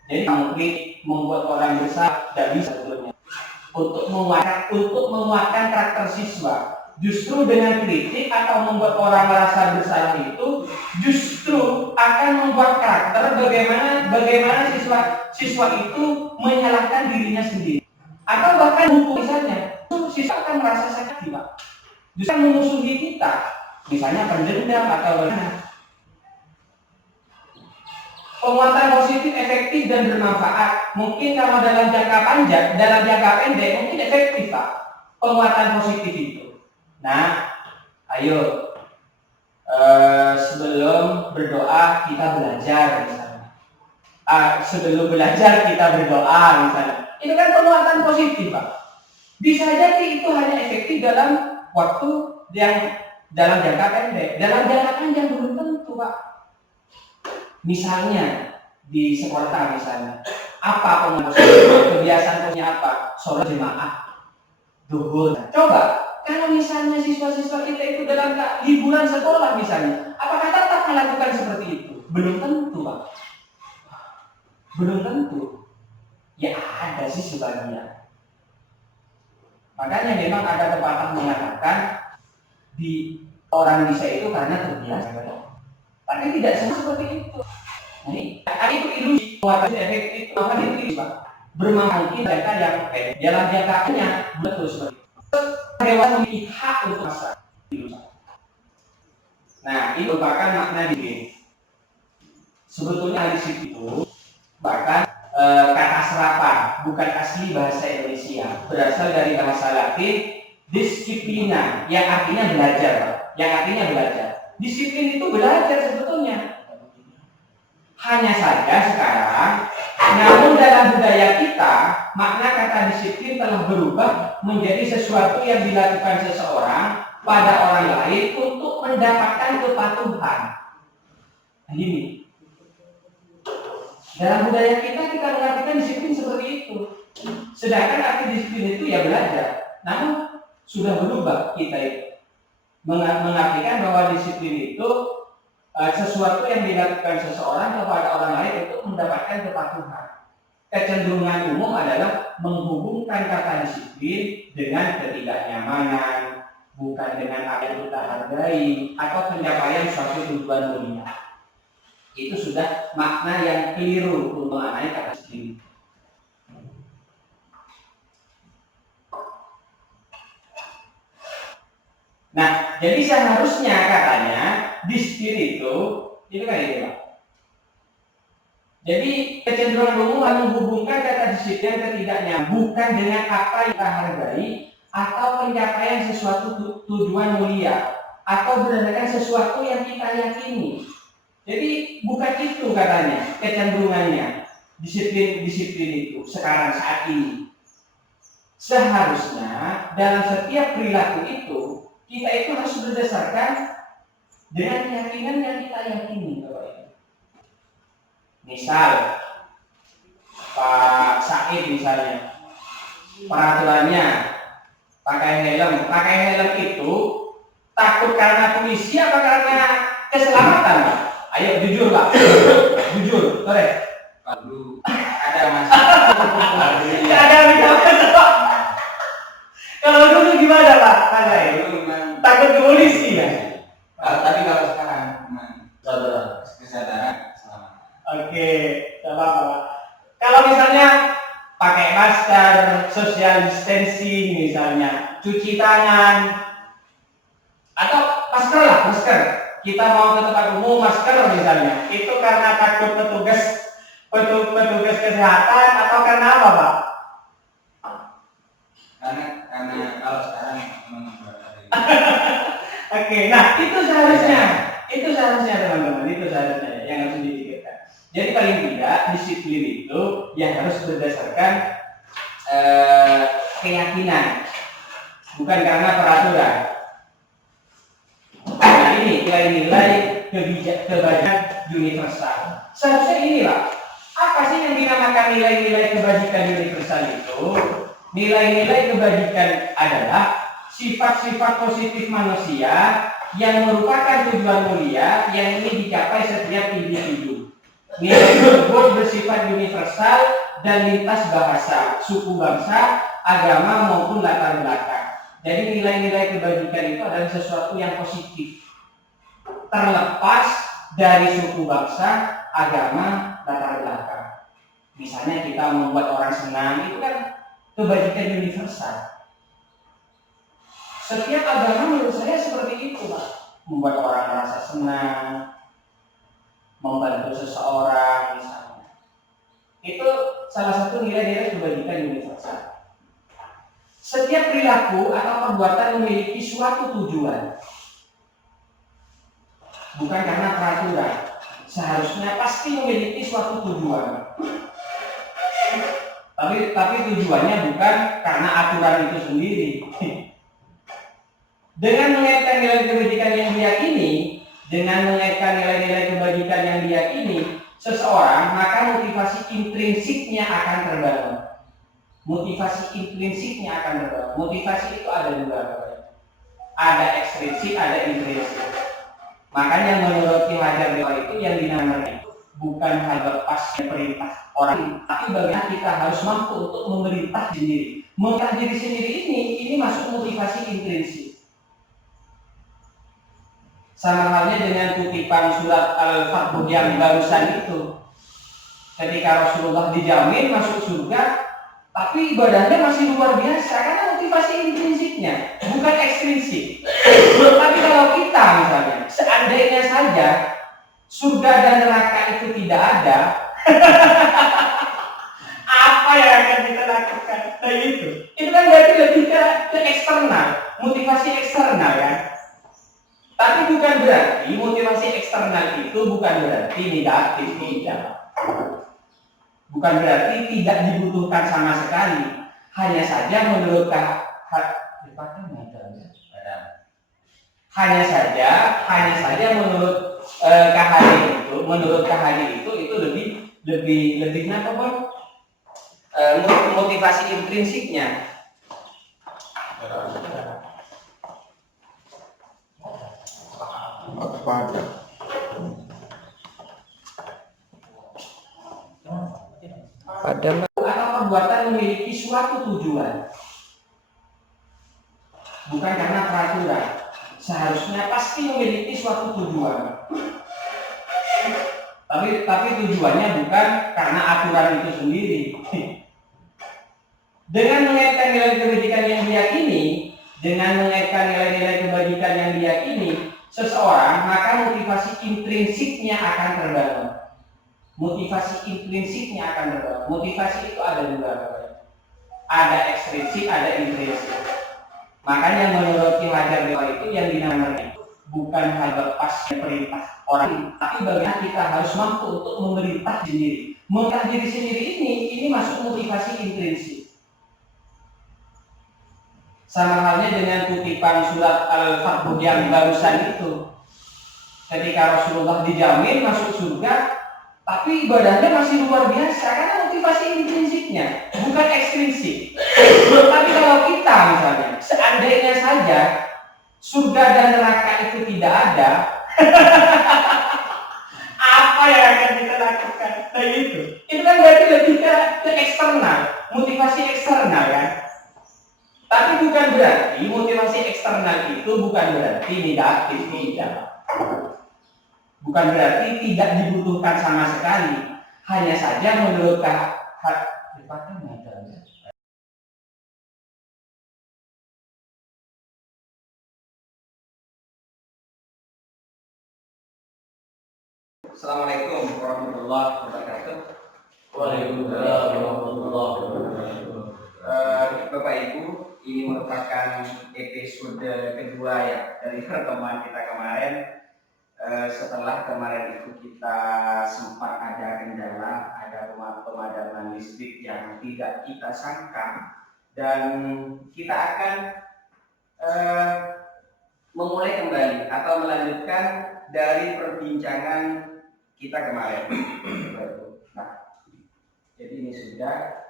Jadi mungkin membuat orang besar tidak bisa sebetulnya untuk menguatkan karakter siswa. Justru dengan kritik atau membuat orang merasa bersalah itu justru akan membuat karakter bagaimana siswa itu menyalahkan dirinya sendiri. Atau bahkan hukum misalnya, siswa akan merasa sakit Pak. Justru memusuhi kita, misalnya pendendam atau bagaimana. Penguatan positif efektif dan bermanfaat. Mungkin kalau dalam jangka pendek mungkin efektif Pak. Penguatan positif itu. Nah, ayo sebelum berdoa kita belajar misalnya. Sebelum belajar kita berdoa misalnya. Itu kan penguatan positif Pak. Bisa jadi itu hanya efektif dalam waktu yang dalam jangka pendek. Dalam jangka panjang belum tentu Pak. Misalnya di sekolah misalnya, apa kebiasaannya apa? Sholat jemaah, duhur. Coba kalau misalnya siswa-siswa kita itu dalam liburan sekolah misalnya, apakah tetap melakukan seperti itu? Belum tentu Pak. Belum tentu. Ya ada sih sebagian. Makanya memang ada pepatah mengatakan di orang bisa itu karena terbiasa. Tapi tidak semua seperti itu. Ini itu ilusi. Kualitas efektif itu akan itu Pak. Bermanfaat mereka yang dalam jangkanya betul seperti itu. Dewan memiliki hak untuk masa. Nah, ini merupakan makna diri. Sebetulnya di situ bahkan kata serapan bukan asli bahasa Indonesia, berasal dari bahasa Latin disciplina yang artinya belajar, Disiplin itu belajar sebetulnya. Hanya saja sekarang, namun dalam budaya kita, makna kata disiplin telah berubah menjadi sesuatu yang dilakukan seseorang pada orang lain untuk mendapatkan kepatuhan. Nah, ini. Dalam budaya kita mengartikan disiplin seperti itu. Sedangkan arti disiplin itu ya belajar. Namun sudah berubah kita itu. Mengartikan bahwa disiplin itu sesuatu yang dilakukan seseorang kepada orang lain untuk mendapatkan kepatuhan. Kecenderungan umum adalah menghubungkan kata disiplin dengan ketidaknyamanan, bukan dengan apa yang kita hargai atau pencapaian suatu tujuan mulia. Itu sudah makna yang keliru untuk mengenai kata disiplin. Nah, jadi seharusnya katanya disiplin itu kan ini Pak. Jadi kecenderungan umum menghubungkan kata disiplin ketidaknya bukan dengan apa yang kita hargai atau pencapaian sesuatu tujuan mulia atau berdasarkan sesuatu yang kita yakini. Jadi bukan itu katanya kecenderungannya disiplin itu sekarang saat ini. Seharusnya dalam setiap perilaku itu kita itu harus berdasarkan dengan keyakinan yang kita yakini. Misal Pak Said misalnya peraturannya pakai helm itu takut karena polisi apa karena keselamatan Pak? Ayo jujur Pak, jujur, boleh? Lalu ada masalah. Ada masalah. Kalau dulu gimana Pak? Takut ke polisi ya? Tapi kalau sekarang kesadaran selamat. Oke, apa Pak? Kalau misalnya pakai masker, social distancing misalnya, cuci tangan, atau masker. Kita mau ke tempat umum masker misalnya, itu karena takut petugas kesehatan atau karena apa Pak? Karena kalau sekarang memang Oke, nah itu seharusnya teman-teman, itu seharusnya yang harus dipikirkan. Jadi paling tidak disiplin itu yang harus berdasarkan keyakinan, bukan karena peraturan. Nah ini nilai-nilai kebajikan universal. Seharusnya inilah apa sih yang dinamakan nilai-nilai kebajikan universal itu? Nilai-nilai kebajikan adalah sifat-sifat positif manusia yang merupakan tujuan mulia yang ingin dicapai setiap individu. Nilai tersebut bersifat universal dan lintas bahasa, suku bangsa, agama maupun latar belakang. Jadi nilai-nilai kebajikan itu adalah sesuatu yang positif, terlepas dari suku bangsa, agama, latar belakang. Misalnya kita membuat orang senang, itu kan kebajikan universal. Setiap agama menurut saya seperti itu Pak. Membuat orang merasa senang, membantu seseorang misalnya. Itu salah satu nilai-nilai kebajikan universal. Setiap perilaku atau perbuatan memiliki suatu tujuan. Bukan karena peraturan. Seharusnya pasti memiliki suatu tujuan. Tapi tujuannya bukan karena aturan itu sendiri. Dengan mengaitkan nilai kebajikan yang diyakini, seseorang maka motivasi intrinsiknya akan terbangun. Motivasi itu ada dua, ada ekstrinsik, ada intrinsik. Makanya menurut Ki Hajar itu yang dinamakan bukan hal lepas perintah orang, tapi bagaimana kita harus mampu untuk memerintah sendiri. Memerintah diri sendiri ini masuk motivasi intrinsik. Sama halnya dengan kutipan surat Al-Fatih yang barusan itu. Ketika Rasulullah dijamin masuk surga, tapi ibadahnya masih luar biasa karena motivasi intrinsiknya, bukan ekstrinsik. Tapi kalau kita misalnya, seandainya saja surga dan neraka itu tidak ada, apa yang akan kita lakukan? Nah itu kan berarti lebih ke eksternal, motivasi eksternal kan. Tapi bukan berarti motivasi eksternal itu bukan berarti negatif, tidak. Bukan berarti tidak dibutuhkan sama sekali. Hanya saja menurut hanya saja menurut KHD itu lebih apa Bang? Motivasi intrinsiknya. Atau perbuatan memiliki suatu tujuan, bukan karena peraturan. Seharusnya pasti memiliki suatu tujuan, tapi tujuannya bukan karena aturan itu sendiri. Dengan mengaitkan nilai kebajikan yang diyakini, seseorang, maka motivasi intrinsiknya akan terbangun. Motivasi itu ada dua, ada ekstrinsik, ada intrinsik. Makanya menurut Ki Hajar Dewantara itu yang dinamakan itu bukan hal lepas perintah orang, tapi bagaimana kita harus mampu untuk memerintah sendiri. Memerintah diri sendiri ini masuk motivasi intrinsik. Sama halnya dengan kutipan surat Al-Fatih yang barusan itu. Ketika Rasulullah dijamin masuk surga, tapi ibadahnya masih luar biasa karena motivasi intrinsiknya, bukan ekstrinsik. Tapi kalau kita misalnya, seandainya saja surga dan neraka itu tidak ada, apa yang akan kita lakukan? Nah itu kan berarti lebih ke eksternal, motivasi eksternal kan. Tapi bukan berarti motivasi eksternal itu bukan berarti negatif, tidak. Bukan berarti tidak dibutuhkan sama sekali. Hanya saja menurut Assalamualaikum warahmatullahi wabarakatuh. Waalaikumsalam warahmatullahi wabarakatuh. Bapak Ibu, ini merupakan episode kedua ya dari pertemuan kita kemarin. Setelah kemarin itu kita sempat ada kendala, ada pemadaman listrik yang tidak kita sangka, dan kita akan memulai kembali atau melanjutkan dari perbincangan kita kemarin. Nah, jadi ini sudah.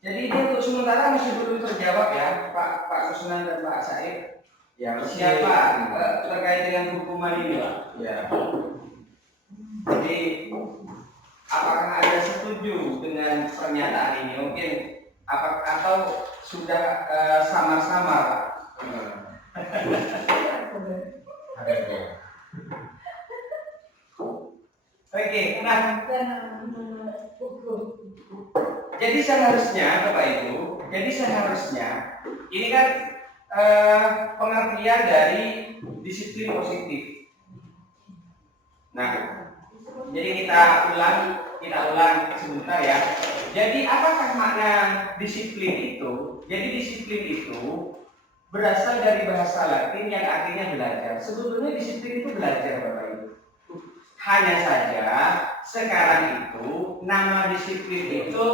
Jadi ini untuk sementara masih belum terjawab ya, Pak Kusnan dan Pak Said. Ya, siapa terkait dengan hukuman ini, Pak? Ya. Jadi apakah Anda setuju dengan pernyataan ini? Mungkin atau sudah samar-samar, Pak? Oke, nah. Jadi seharusnya Bapak Ibu, ini kan pengertian dari disiplin positif. Nah, jadi kita ulang sebentar ya. Jadi apakah makna disiplin itu? Jadi disiplin itu berasal dari bahasa Latin yang artinya belajar. Sebetulnya disiplin itu belajar Bapak Ibu. Hanya saja sekarang itu nama disiplin itu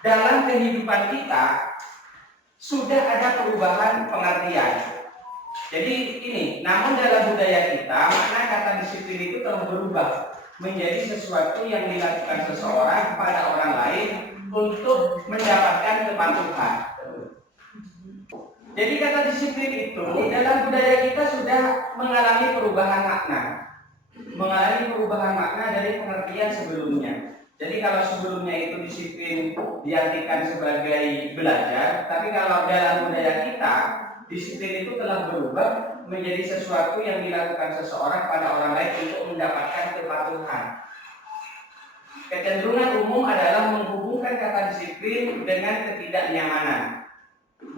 dalam kehidupan kita sudah ada perubahan pengertian. Jadi ini, namun dalam budaya kita makna kata disiplin itu telah berubah menjadi sesuatu yang dilakukan seseorang pada orang lain untuk mendapatkan kepatuhan. Jadi kata disiplin itu dalam budaya kita sudah mengalami perubahan makna dari pengertian sebelumnya. Jadi kalau sebelumnya itu disiplin diartikan sebagai belajar, tapi kalau dalam budaya kita disiplin itu telah berubah menjadi sesuatu yang dilakukan seseorang pada orang lain untuk mendapatkan kepatuhan. Kecenderungan umum adalah menghubungkan kata disiplin dengan ketidaknyamanan,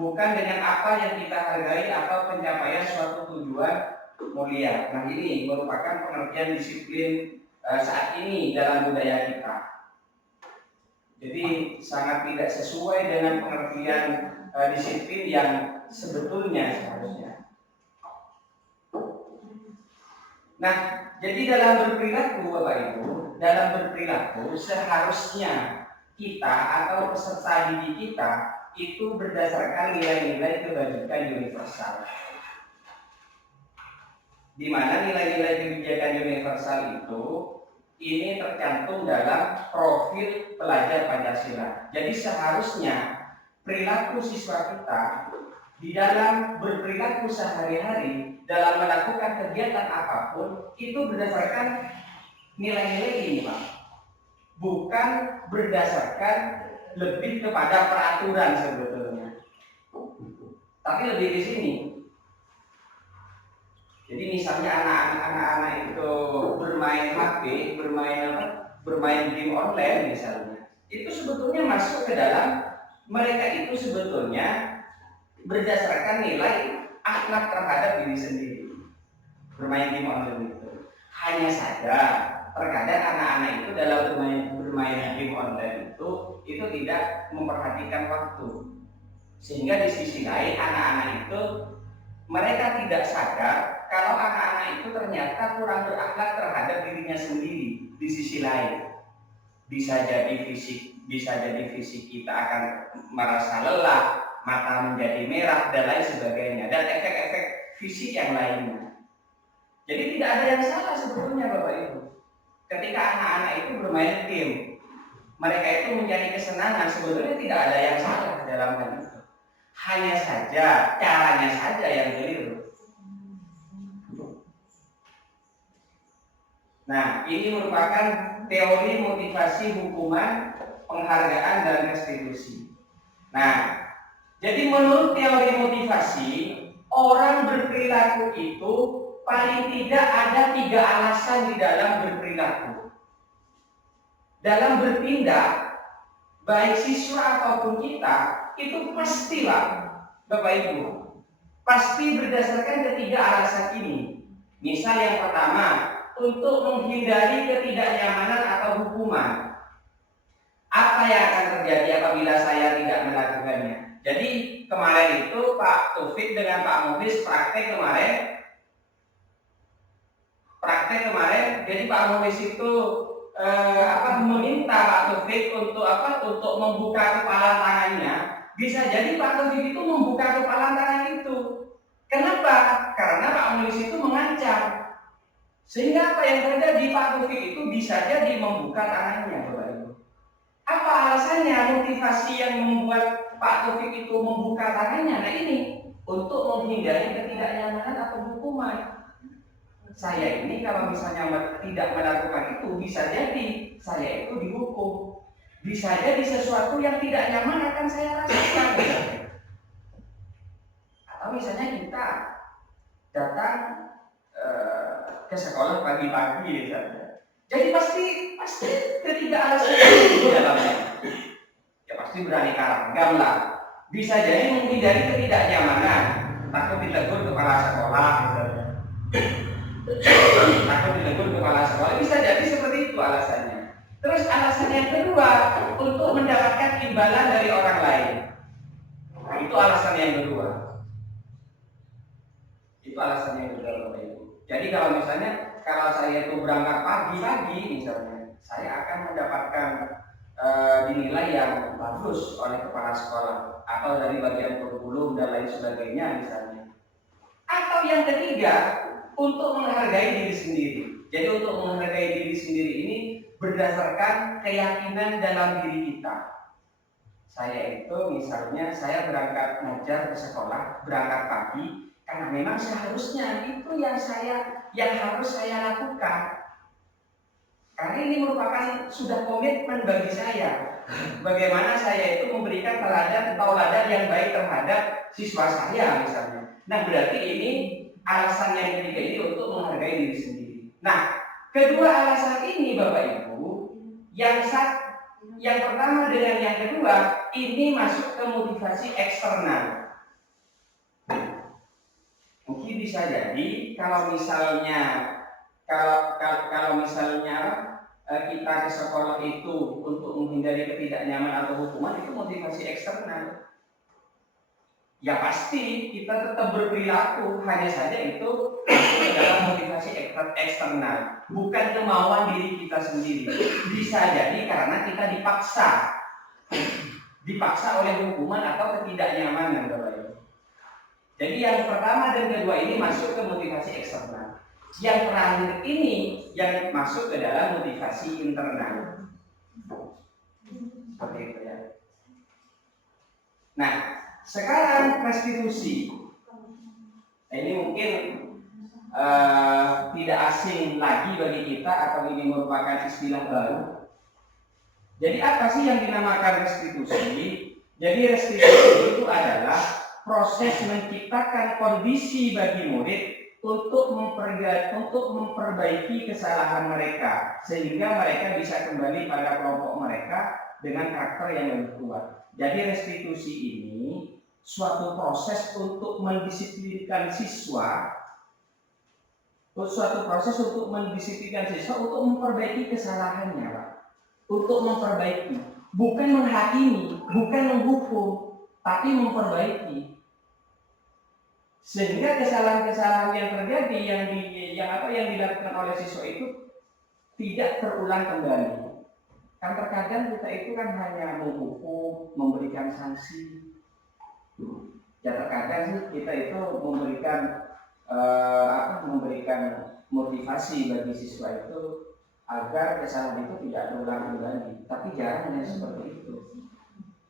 bukan dengan apa yang kita hargai atau pencapaian suatu tujuan mulia. Nah, ini merupakan pengertian disiplin saat ini dalam budaya kita. Jadi sangat tidak sesuai dengan pengertian disiplin yang sebetulnya seharusnya. Nah, jadi dalam berperilaku Bapak Ibu, dalam berperilaku seharusnya kita atau peserta didik kita itu berdasarkan nilai-nilai kebajikan universal. Di mana nilai-nilai kebijakan universal itu ini tercantum dalam profil pelajar Pancasila. Jadi seharusnya perilaku siswa kita di dalam berperilaku sehari-hari, dalam melakukan kegiatan apapun, itu berdasarkan nilai-nilai ini, Pak. Bukan berdasarkan lebih kepada peraturan sebetulnya. Tapi lebih di sini. Jadi misalnya anak-anak itu bermain HP, bermain game online misalnya, itu sebetulnya masuk ke dalam mereka itu sebetulnya berdasarkan nilai akhlak terhadap diri sendiri. Bermain game online itu. Hanya saja terkadang anak-anak itu dalam bermain game online itu tidak memperhatikan waktu. Sehingga di sisi lain anak-anak itu mereka tidak sadar kalau anak-anak itu ternyata kurang berakhlak terhadap dirinya sendiri. Di sisi lain bisa jadi fisik kita akan merasa lelah, mata menjadi merah dan lain sebagainya, dan efek-efek fisik yang lainnya. Jadi tidak ada yang salah sebetulnya Bapak Ibu. Ketika anak-anak itu bermain game, mereka itu mencari kesenangan, sebetulnya tidak ada yang salah dalam hal itu. Hanya saja caranya saja yang keliru. Nah, ini merupakan teori motivasi hukuman, penghargaan, dan restitusi. Nah, jadi menurut teori motivasi, orang berperilaku itu paling tidak ada 3 alasan di dalam berperilaku. Dalam bertindak, baik siswa ataupun kita, itu pastilah, Bapak Ibu, pasti berdasarkan ketiga alasan ini. Misal yang pertama, untuk menghindari ketidaknyamanan atau hukuman. Apa yang akan terjadi apabila saya tidak melakukannya? Jadi kemarin itu Pak Taufik dengan Pak Muhlis praktek kemarin. Jadi Pak Muhlis itu meminta Pak Taufik untuk membuka kepala tangannya. Bisa jadi Pak Taufik itu membuka kepala tangan itu. Kenapa? Karena Pak Muhlis itu mengancam. Sehingga apa yang terjadi, Pak Taufik itu bisa jadi membuka tangannya, Bapak Ibu. Apa alasannya, motivasi yang membuat Pak Taufik itu membuka tangannya? Nah ini, untuk menghindari ketidaknyamanan atau hukuman. Saya ini kalau misalnya tidak melakukan itu, bisa jadi saya itu dihukum. Bisa jadi sesuatu yang tidak nyaman akan saya rasakan. Atau misalnya kita datang ke sekolah pagi-pagi misalnya. Jadi pasti ketiga alasan itu di dalamnya. Ya pasti beraneka ragam lah. Bisa jadi menghindari ketidaknyamanan, takut ditegur kepala sekolah misalnya. Takut ditegur kepala sekolah, bisa jadi seperti itu alasannya. Terus alasan yang kedua, untuk mendapatkan imbalan dari orang lain. Nah, itu alasan yang kedua. Itu alasan yang kedua, Bapak Ibu. Jadi kalau saya itu berangkat pagi-pagi misalnya, saya akan mendapatkan dinilai yang bagus oleh kepala sekolah atau dari bagian kurikulum dan lain sebagainya misalnya. Atau yang ketiga, untuk menghargai diri sendiri. Jadi untuk menghargai diri sendiri ini berdasarkan keyakinan dalam diri kita. Saya itu misalnya saya berangkat ngajar ke sekolah, berangkat pagi. Karena memang seharusnya itu yang harus saya lakukan. Karena ini merupakan sudah komitmen bagi saya. Bagaimana saya itu memberikan tauladan yang baik terhadap siswa saya misalnya. Nah berarti ini alasan yang ketiga ini untuk menghargai diri sendiri. Nah kedua alasan ini Bapak Ibu, yang pertama dengan yang kedua ini masuk ke motivasi eksternal. Mungkin bisa jadi kalau misalnya kita ke sekolah itu untuk menghindari ketidaknyamanan atau hukuman, itu motivasi eksternal. Ya pasti kita tetap berperilaku, hanya saja itu adalah motivasi eksternal, bukan kemauan diri kita sendiri. Bisa jadi karena kita dipaksa oleh hukuman atau ketidaknyamanan, Bapak Ibu. Jadi yang pertama dan kedua ini masuk ke motivasi eksternal. Yang terakhir ini yang masuk ke dalam motivasi internal. Seperti itu ya. Nah, sekarang restitusi. Ini mungkin tidak asing lagi bagi kita atau ini merupakan istilah baru. Jadi apa sih yang dinamakan restitusi? Jadi restitusi itu adalah proses menciptakan kondisi bagi murid untuk memperbaiki kesalahan mereka sehingga mereka bisa kembali pada kelompok mereka dengan karakter yang lebih kuat. Jadi restitusi ini suatu proses untuk mendisiplinkan siswa, untuk memperbaiki kesalahannya, Pak. Untuk memperbaiki, bukan menghakimi, bukan menghukum, tapi memperbaiki. Sehingga kesalahan-kesalahan yang terjadi yang dilakukan oleh siswa itu tidak terulang kembali. Kan terkadang kita itu kan hanya menghukum, memberikan sanksi. Ya terkadang sih kita itu memberikan motivasi bagi siswa itu agar kesalahan itu tidak terulang kembali. Tapi jarang yang seperti itu.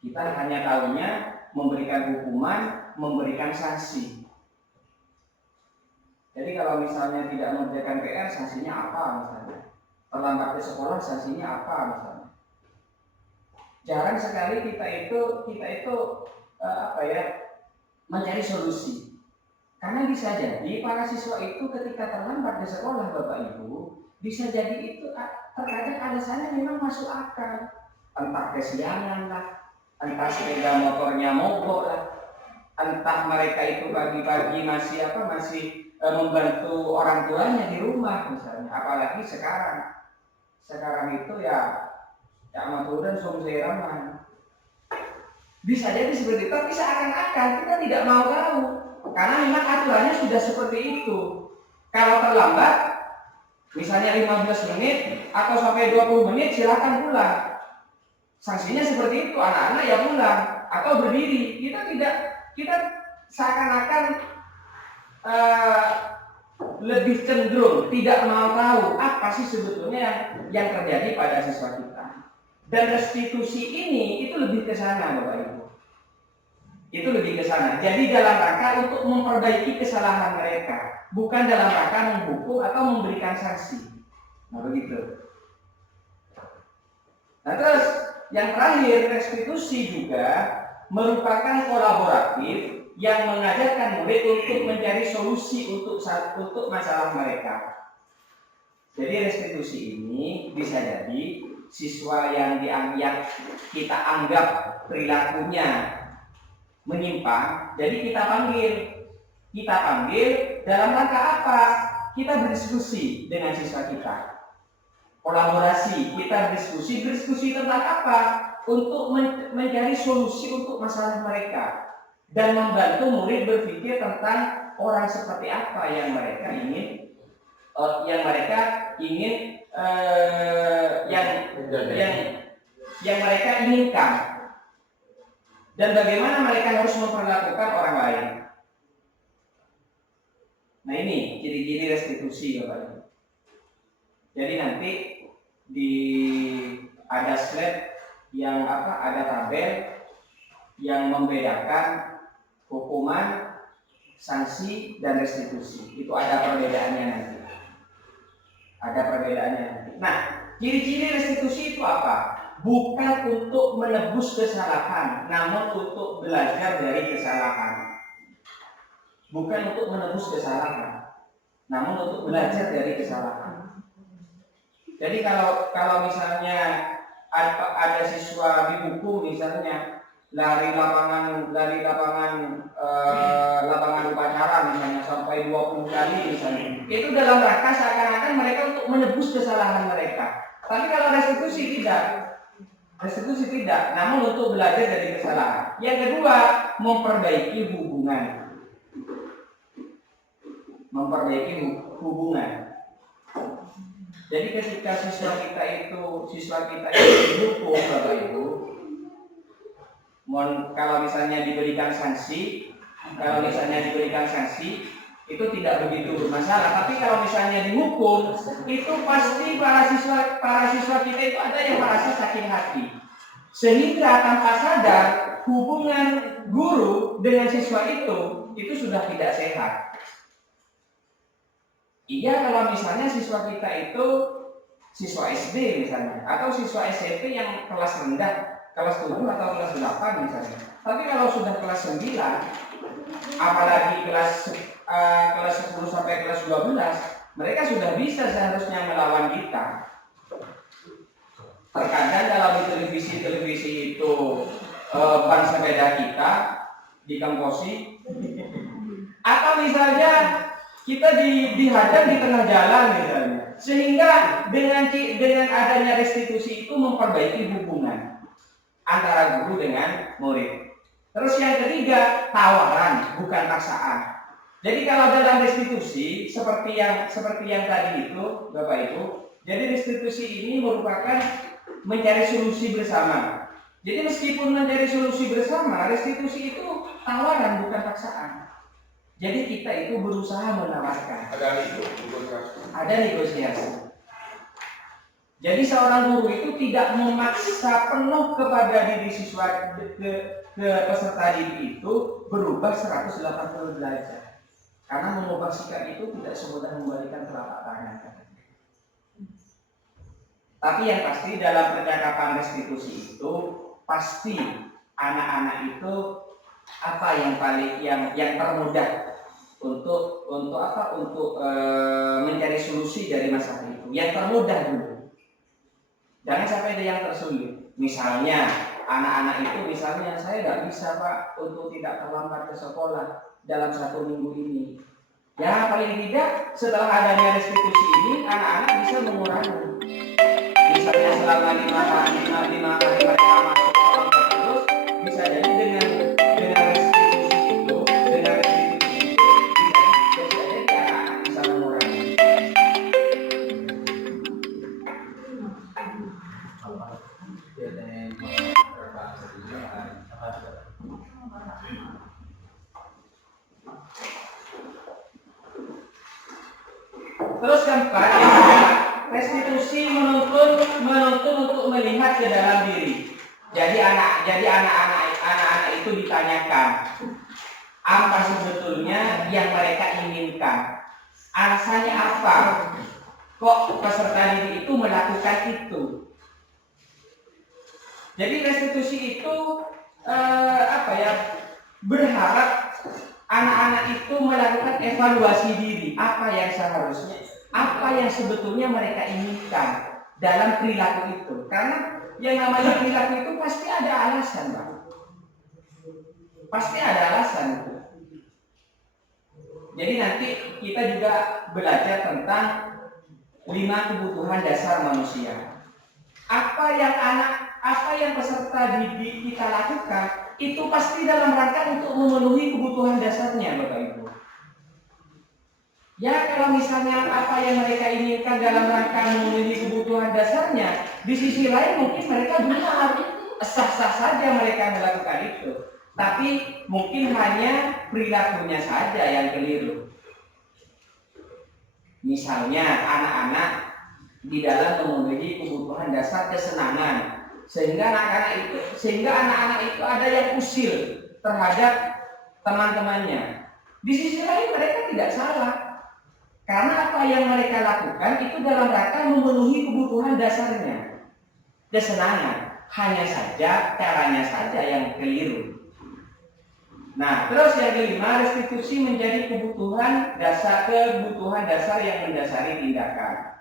Kita hanya tahunya memberikan hukuman, memberikan sanksi. Jadi kalau misalnya tidak mengerjakan PR, sanksinya apa misalnya? Terlambat ke sekolah, sanksinya apa misalnya? Jarang sekali kita itu mencari solusi. Karena bisa jadi para siswa itu ketika terlambat ke sekolah, Bapak Ibu, bisa jadi itu terkadang alasannya memang masuk akal. Entah kesiangan lah, entah sepeda motornya mogok lah, entah mereka itu pagi-pagi masih membantu orang tuanya di rumah misalnya. Apalagi sekarang itu ya maturan somseraman. Bisa jadi seperti itu, tapi seakan-akan kita tidak mau tahu karena memang aturannya sudah seperti itu. Kalau terlambat misalnya 15 menit atau sampai 20 menit silakan pulang. Sanksinya seperti itu, anak-anak ya pulang atau berdiri. Kita seakan-akan lebih cenderung tidak mau tahu apa sih sebetulnya yang terjadi pada siswa kita. Dan restitusi ini itu lebih ke sana, Bapak Ibu. Itu lebih ke sana. Jadi dalam rangka untuk memperbaiki kesalahan mereka, bukan dalam rangka menghukum atau memberikan sanksi. Nah begitu. Nah terus yang terakhir, restitusi juga merupakan kolaboratif yang mengajarkan murid untuk mencari solusi untuk masalah mereka. Jadi restitusi ini bisa jadi siswa yang kita anggap perilakunya menyimpang, jadi kita panggil dalam rangka apa? Kita berdiskusi dengan siswa kita, kolaborasi, kita berdiskusi tentang apa? Untuk mencari solusi untuk masalah mereka dan membantu murid berpikir tentang orang seperti apa yang mereka inginkan dan bagaimana mereka harus memperlakukan orang lain. Nah ini ciri-ciri restitusi, Bapak Ibu. Jadi nanti ada slide yang ada tabel yang membedakan hukuman, sanksi, dan restitusi. Itu ada perbedaannya nanti. Nah, ciri-ciri restitusi itu apa? Bukan untuk menebus kesalahan, namun untuk belajar dari kesalahan. Bukan untuk menebus kesalahan, namun untuk belajar dari kesalahan. Jadi kalau misalnya ada siswa dihukum misalnya lari lapangan upacara misalnya sampai 20 kali misalnya, itu dalam rangka seakan-akan mereka untuk menebus kesalahan mereka. Tapi kalau restitusi tidak, namun untuk belajar dari kesalahan. Yang kedua, memperbaiki hubungan. Jadi ketika siswa kita itu dihukum, Bapak Ibu, kalau misalnya diberikan sanksi, itu tidak begitu bermasalah. Tapi kalau misalnya dihukum, itu pasti para siswa kita itu ada yang merasa sakit hati, sehingga tanpa sadar hubungan guru dengan siswa itu sudah tidak sehat. Iya, kalau misalnya siswa kita itu siswa SD misalnya, atau siswa SMP yang kelas rendah, kelas 7 atau kelas 8 misalnya. Tapi kalau sudah kelas 9, apalagi kelas 10 sampai kelas 12, mereka sudah bisa seharusnya melawan kita. Terkadang dalam televisi itu ban sepeda kita dikemposi, atau misalnya kita dihadang di tengah jalan misalnya, sehingga dengan adanya restitusi itu memperbaiki hubungan antara guru dengan murid. Terus yang ketiga, tawaran bukan paksaan. Jadi kalau dalam restitusi seperti yang tadi itu, Bapak Ibu, jadi restitusi ini merupakan mencari solusi bersama. Jadi meskipun mencari solusi bersama, restitusi itu tawaran bukan paksaan. Jadi kita itu berusaha menawarkan. Ada negosiasi. Jadi seorang guru itu tidak memaksa penuh kepada diri siswa ke peserta didik itu berubah 180 derajat. Karena mengubah sikap itu tidak semudah membalikan telapak tangan. Tapi yang pasti dalam percakapan restitusi itu pasti anak-anak itu apa yang paling yang termudah untuk mencari solusi dari masalah itu. Yang termudah dulu. Jangan sampai ada yang tersulit. Misalnya anak-anak itu misalnya saya nggak bisa Pak untuk tidak terlambat ke sekolah dalam 1 minggu ini. Ya paling tidak setelah adanya restitusi ini anak-anak bisa mengurangi. Misalnya selama 5 hari mereka masuk kelompok terus, bisa jadi dengan restitusi itu bisa jadi anak-anak bisa mengurangi. Terus keempat, restitusi menuntun untuk melihat ke dalam diri. Jadi anak-anak itu ditanyakan apa sebetulnya yang mereka inginkan. Alasannya apa? Kok peserta didik itu melakukan itu? Jadi restitusi itu berharap anak-anak itu melakukan evaluasi diri, apa yang seharusnya, apa yang sebetulnya mereka inginkan dalam perilaku itu. Karena yang namanya perilaku itu pasti ada alasan, Pak. Pasti ada alasan itu. Jadi nanti kita juga belajar tentang 5 kebutuhan dasar manusia. Apa yang peserta didik kita lakukan itu pasti dalam rangka untuk memenuhi kebutuhan dasarnya, Bapak Ibu. Ya kalau misalnya apa yang mereka inginkan dalam rangka memenuhi kebutuhan dasarnya, di sisi lain mungkin mereka benar, sah-sah saja mereka melakukan itu. Tapi mungkin hanya perilakunya saja yang keliru. Misalnya anak-anak di dalam memenuhi kebutuhan dasar kesenangan, sehingga anak-anak itu ada yang usil terhadap teman-temannya. Di sisi lain mereka tidak salah, karena apa yang mereka lakukan itu dalam rangka memenuhi kebutuhan dasarnya, kesenangan. Hanya saja caranya saja yang keliru. Nah, terus yang kelima, restitusi menjadi kebutuhan dasar yang mendasari tindakan.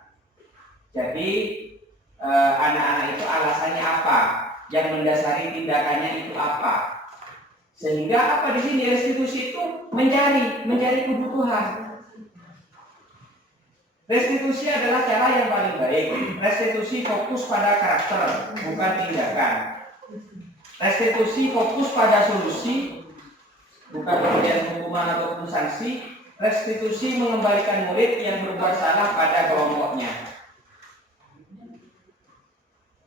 Jadi anak-anak itu alasannya apa, yang mendasari tindakannya itu apa, sehingga apa di sini restitusi itu mencari kebutuhan. Restitusi adalah cara yang paling baik. Restitusi fokus pada karakter, bukan tindakan. Restitusi fokus pada solusi, bukan pemberian hukuman ataupun sanksi. Restitusi mengembalikan murid yang berbuat salah pada kelompoknya.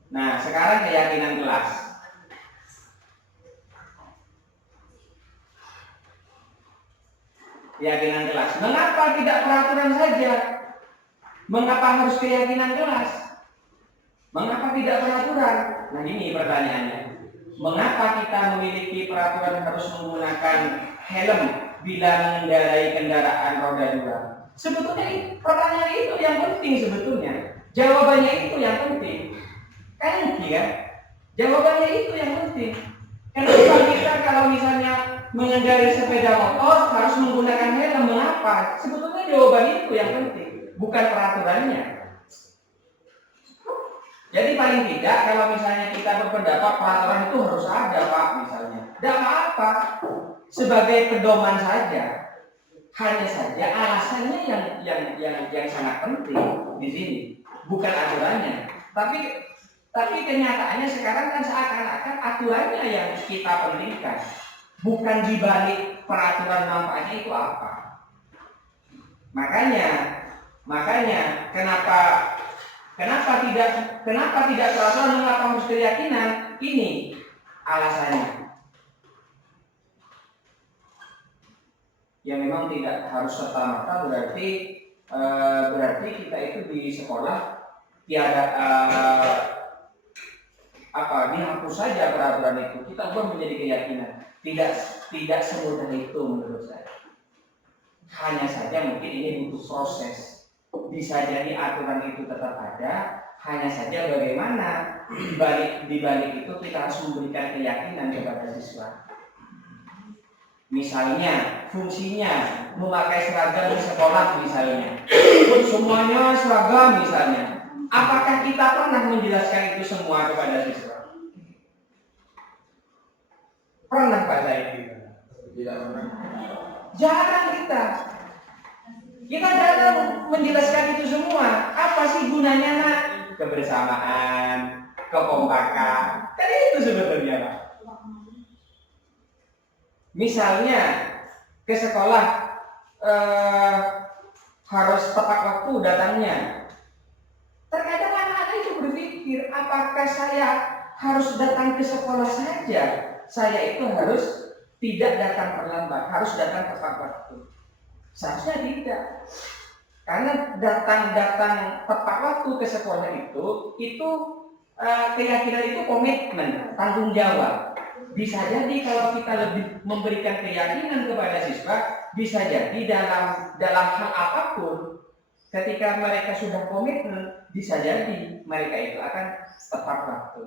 Nah, sekarang keyakinan kelas. Keyakinan kelas. Mengapa tidak peraturan saja? Mengapa harus keyakinan kelas? Mengapa tidak peraturan? Nah, ini pertanyaannya. Mengapa kita memiliki peraturan harus menggunakan helm bila mengendarai kendaraan roda 2? Sebetulnya pertanyaan itu yang penting sebetulnya. Jawabannya itu yang penting. Kan ya? Jawabannya itu yang penting. Kenapa kita kalau misalnya mengendarai sepeda motor harus menggunakan helm? Mengapa? Sebetulnya jawaban itu yang penting, bukan peraturannya. Jadi paling tidak kalau misalnya kita berpendapat peraturan itu harus ada, Pak, misalnya, tidak apa-apa, sebagai pedoman saja. Hanya saja alasannya yang sangat penting di sini, bukan aturannya. Tapi kenyataannya sekarang kan seakan-akan aturannya yang kita pentingkan, bukan dibalik peraturan nampaknya itu apa. Makanya kenapa tidak peraturan, mengapa harus keyakinan? Ini alasannya. Ya memang tidak harus serta-merta berarti kita itu di sekolah tiada dihapus saja peraturan itu, kita ubah menjadi keyakinan. Tidak semudah itu menurut saya. Hanya saja mungkin ini butuh proses. Bisa jadi aturan itu tetap ada, hanya saja bagaimana di balik itu kita harus memberikan keyakinan kepada siswa. Misalnya fungsinya memakai seragam di sekolah misalnya, semuanya seragam misalnya. Apakah kita pernah menjelaskan itu semua kepada siswa? Pernah Pak Said? Tidak pernah. Jarang kita jarang menjelaskan itu semua. Apa sih gunanya nak? Kebersamaan, kekompakan. Kan itu sebetulnya Pak. Misalnya ke sekolah harus tepat waktu datangnya. Terkadang anak-anak itu berpikir, apakah saya harus datang ke sekolah saja? Saya itu harus tidak datang terlambat, harus datang tepat waktu. Seharusnya tidak. Karena datang tepat waktu ke sekolah itu keyakinan itu komitmen, tanggung jawab. Bisa jadi kalau kita lebih memberikan keyakinan kepada siswa, bisa jadi dalam hal apapun, ketika mereka sudah komitmen, bisa jadi mereka itu akan tepat waktu.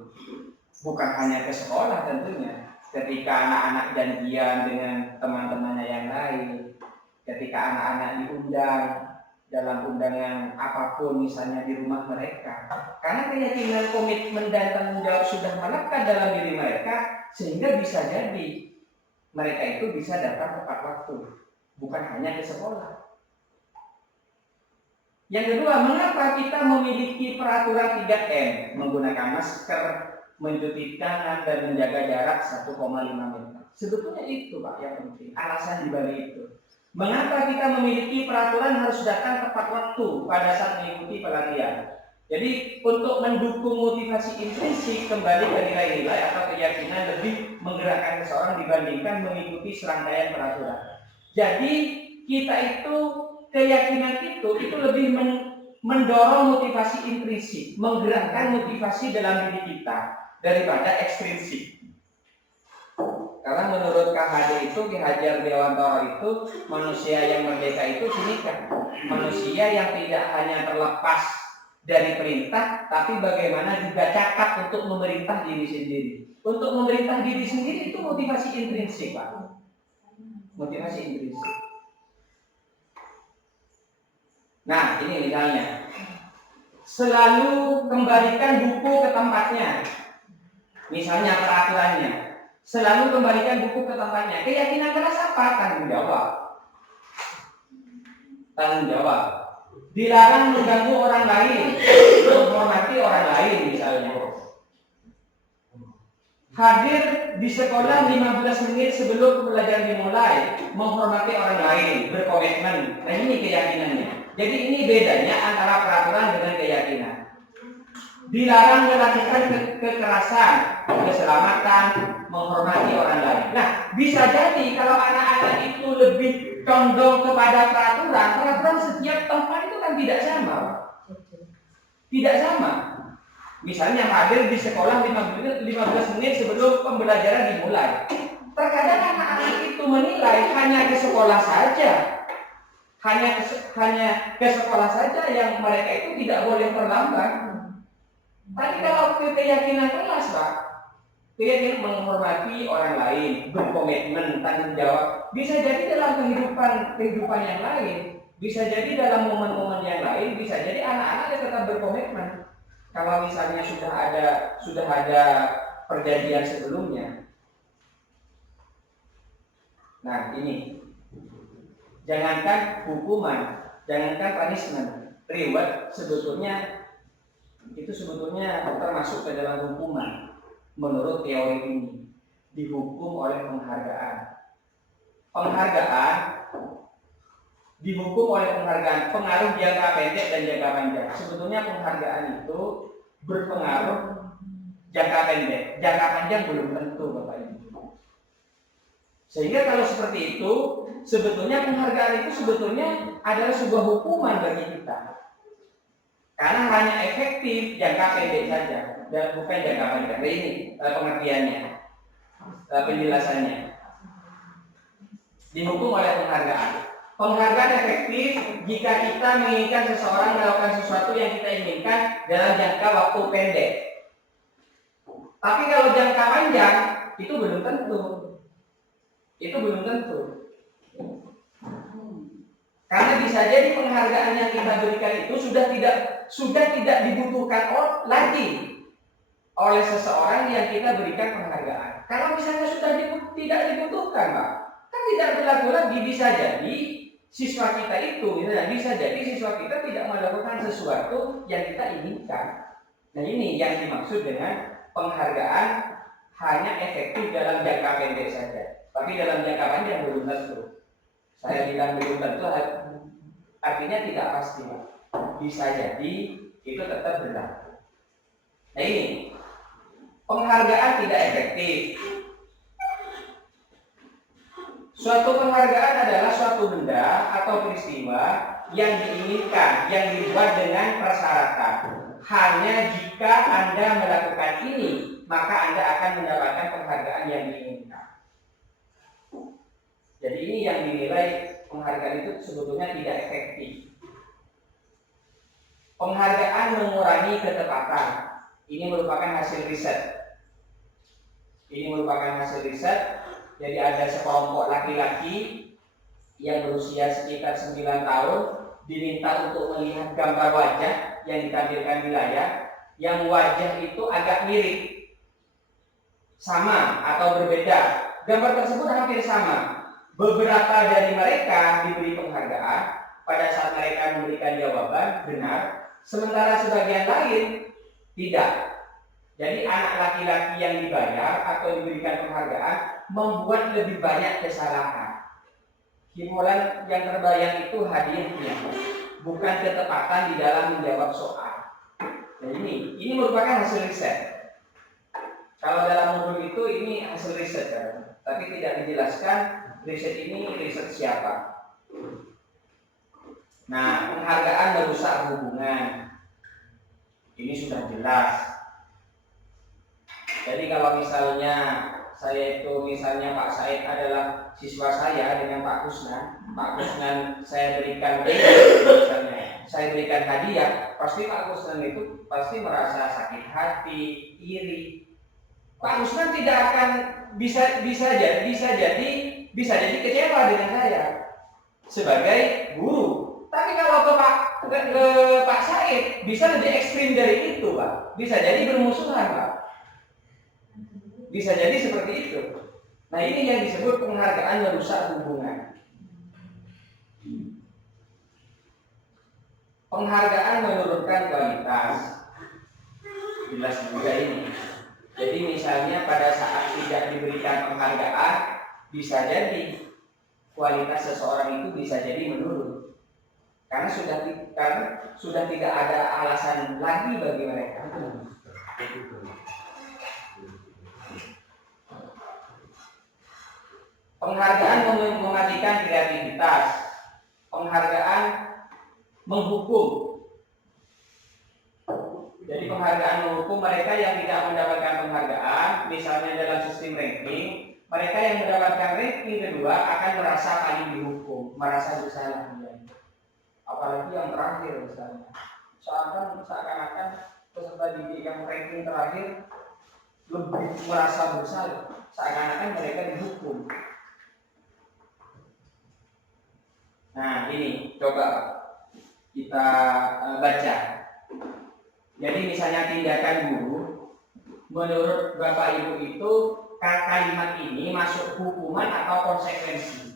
Bukan hanya ke sekolah tentunya. Ketika anak-anak janjian dengan teman-temannya yang lain, ketika anak-anak diundang dalam undangan apapun misalnya di rumah mereka, karena keyakinan, komitmen dan tanggung jawab sudah melekat dalam diri mereka, sehingga bisa jadi mereka itu bisa datang tepat waktu, bukan hanya ke sekolah. Yang kedua, mengapa kita memiliki peraturan 3M, menggunakan masker, mencuci tangan, dan menjaga jarak 1,5 meter? Sebetulnya itu Pak yang penting, alasan dibalik itu. Mengapa kita memiliki peraturan harus datang tepat waktu pada saat mengikuti pelatihan? Jadi untuk mendukung motivasi intrinsik kembali ke nilai-nilai atau keyakinan lebih menggerakkan seseorang dibandingkan mengikuti serangkaian peraturan. Jadi kita itu keyakinan itu lebih mendorong motivasi intrinsik, menggerakkan motivasi dalam diri kita daripada ekstrinsik. Karena menurut KHD itu, Ki Hajar Dewantara itu, manusia yang merdeka itu sinikah, manusia yang tidak hanya terlepas dari perintah, tapi bagaimana juga cakap untuk memerintah diri sendiri. Untuk memerintah diri sendiri itu motivasi intrinsik Pak. Motivasi intrinsik. Nah ini misalnya, selalu kembalikan buku ke tempatnya. Misalnya peraturannya, selalu kembalikan buku ke tempatnya. Keyakinan keras apa? Tanggung jawab. Tanggung jawab. dilarang mengganggu orang lain, menghormati orang lain misalnya. Hadir di sekolah 15 menit sebelum pembelajaran dimulai, menghormati orang lain, berkomitmen. Nah ini keyakinannya. Jadi ini bedanya antara peraturan dengan keyakinan. Dilarang melakukan kekerasan, keselamatan, menghormati orang lain. Nah, bisa jadi kalau anak-anak itu lebih condong kepada peraturan setiap tempat itu kan tidak sama. Tidak sama. Misalnya hadir di sekolah 15 menit sebelum pembelajaran dimulai. Terkadang anak-anak itu menilai hanya ke sekolah saja. Hanya ke sekolah saja yang mereka itu tidak boleh terlambat. Tapi kalau keyakinan kelas, Pak, keyakinan menghormati orang lain, berkomitmen, tanggung jawab, bisa jadi dalam kehidupan yang lain, bisa jadi dalam momen-momen yang lain, bisa jadi anak-anak tetap berkomitmen. Kalau misalnya sudah ada perjanjian sebelumnya. Nah ini, jangankan hukuman, jangankan punishment, reward sebetulnya termasuk ke dalam hukuman. Menurut teori ini, dihukum oleh penghargaan. Dihukum oleh penghargaan, pengaruh jangka pendek dan jangka panjang. Sebetulnya penghargaan itu berpengaruh jangka pendek, jangka panjang belum tentu, Bapak Ibu. Sehingga kalau seperti itu, sebetulnya penghargaan itu sebetulnya adalah sebuah hukuman bagi kita. Karena hanya efektif jangka pendek saja, dan bukan jangka panjang. Nah, ini pengertiannya, penjelasannya. Dihukum oleh penghargaan. Penghargaan efektif jika kita menginginkan seseorang melakukan sesuatu yang kita inginkan dalam jangka waktu pendek. Tapi kalau jangka panjang, itu belum tentu. Karena bisa jadi penghargaan yang kita berikan itu sudah tidak dibutuhkan lagi oleh seseorang yang kita berikan penghargaan. Kalau misalnya sudah tidak dibutuhkan, Pak, kan tidak berlaku lagi. Bisa jadi siswa kita itu, bisa jadi siswa kita tidak melakukan sesuatu yang kita inginkan. Nah ini yang dimaksud dengan penghargaan hanya efektif dalam jangka pendek saja. Tapi dalam jangka panjang belum tentu. Saya bilang belum tentu artinya tidak pasti. Bisa jadi itu tetap berlaku. Nah ini, penghargaan tidak efektif. Suatu penghargaan adalah suatu benda atau peristiwa yang diinginkan, yang dibuat dengan persyaratan. Hanya jika Anda melakukan ini, maka Anda akan mendapatkan penghargaan yang diinginkan. Jadi ini yang dinilai penghargaan itu sebetulnya tidak efektif. Penghargaan mengurangi ketepatan. Ini merupakan hasil riset. Jadi ada sekelompok laki-laki yang berusia sekitar 9 tahun diminta untuk melihat gambar wajah yang ditampilkan di layar, yang wajah itu agak mirip, sama atau berbeda. Gambar tersebut hampir sama. Beberapa dari mereka diberi penghargaan pada saat mereka memberikan jawaban benar, sementara sebagian lain tidak. Jadi anak laki-laki yang dibayar atau diberikan penghargaan membuat lebih banyak kesalahan. Imbalan yang terbayang itu hadiahnya, bukan ketepatan di dalam menjawab soal. Nah ini merupakan hasil riset. Kalau dalam modul itu ini hasil riset, tapi tidak dijelaskan riset ini riset siapa. Nah, penghargaan merusak hubungan. Ini sudah jelas. Jadi kalau misalnya Pak Said adalah siswa saya dengan Pak Kusnan saya berikan misalnya, saya berikan hadiah, pasti Pak Kusnan itu pasti merasa sakit hati, iri. Pak Kusnan tidak akan bisa jadi kecewa dengan saya sebagai guru. Tapi kalau ke Pak Said bisa lebih ekstrim dari itu, Pak. Bisa jadi bermusuhan, Pak. Bisa jadi seperti itu. Nah ini yang disebut penghargaan merusak hubungan. Penghargaan menurunkan kualitas. Jelas juga ini. Jadi misalnya pada saat tidak diberikan penghargaan, bisa jadi kualitas seseorang itu bisa jadi menurun. Karena sudah tidak ada alasan lagi bagi mereka. Penghargaan mematikan kreativitas. Penghargaan menghukum. Jadi penghargaan menghukum mereka yang tidak mendapatkan penghargaan, misalnya dalam sistem ranking, mereka yang mendapatkan ranking kedua akan merasa paling dihukum, merasa bersalah. Apalagi yang terakhir misalnya, seakan-akan peserta didik yang ranking terakhir lebih merasa bersalah, seakan-akan mereka dihukum. Nah ini coba kita baca. Jadi misalnya tindakan guru, menurut Bapak Ibu itu kalimat ini masuk hukuman atau konsekuensi?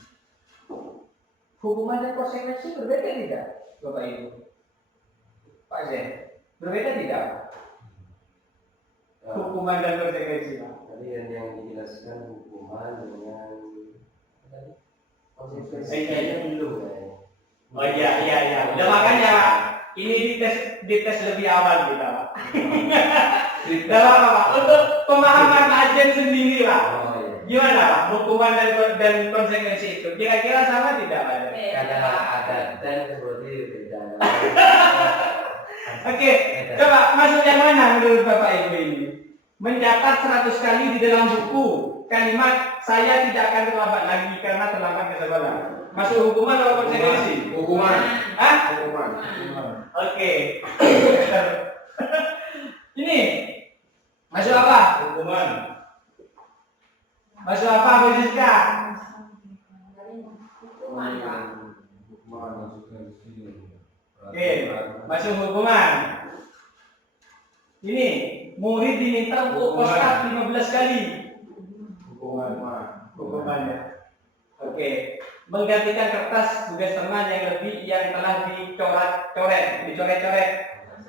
Hukuman dan konsekuensi berbeda tidak, Bapak Ibu? Pak Zen, berbeda tidak? Hukuman dan konsekuensi. Tadi yang dijelaskan hukuman dengan konsekuensi. Kayaknya dulu. Oh iya. Udah makanya ini dites lebih awal kita, Pak. Dalam apa? Untuk pemahaman ajen sendiri lah. Gimana Pak? Hukuman dan konsekuensi itu kira-kira sama tidak Pak? Karena ada dan seperti beda. Oke, coba masuk yang mana menurut Bapak Ibu ini? Mencatat 100 kali di dalam buku kalimat saya tidak akan terlambat lagi karena terlambat ke sekolah. Masuk hukuman atau konsekuensi? Hukuman. Hah? Hukuman. Oke. Ini masuk apa? Hukuman. Masuk apa Bu Siska? Oke, masuk hukuman. Ini murid diminta untuk postat 15 kali. Hukumannya. Oke, menggantikan kertas tugas teman yang telah dicoret-coret.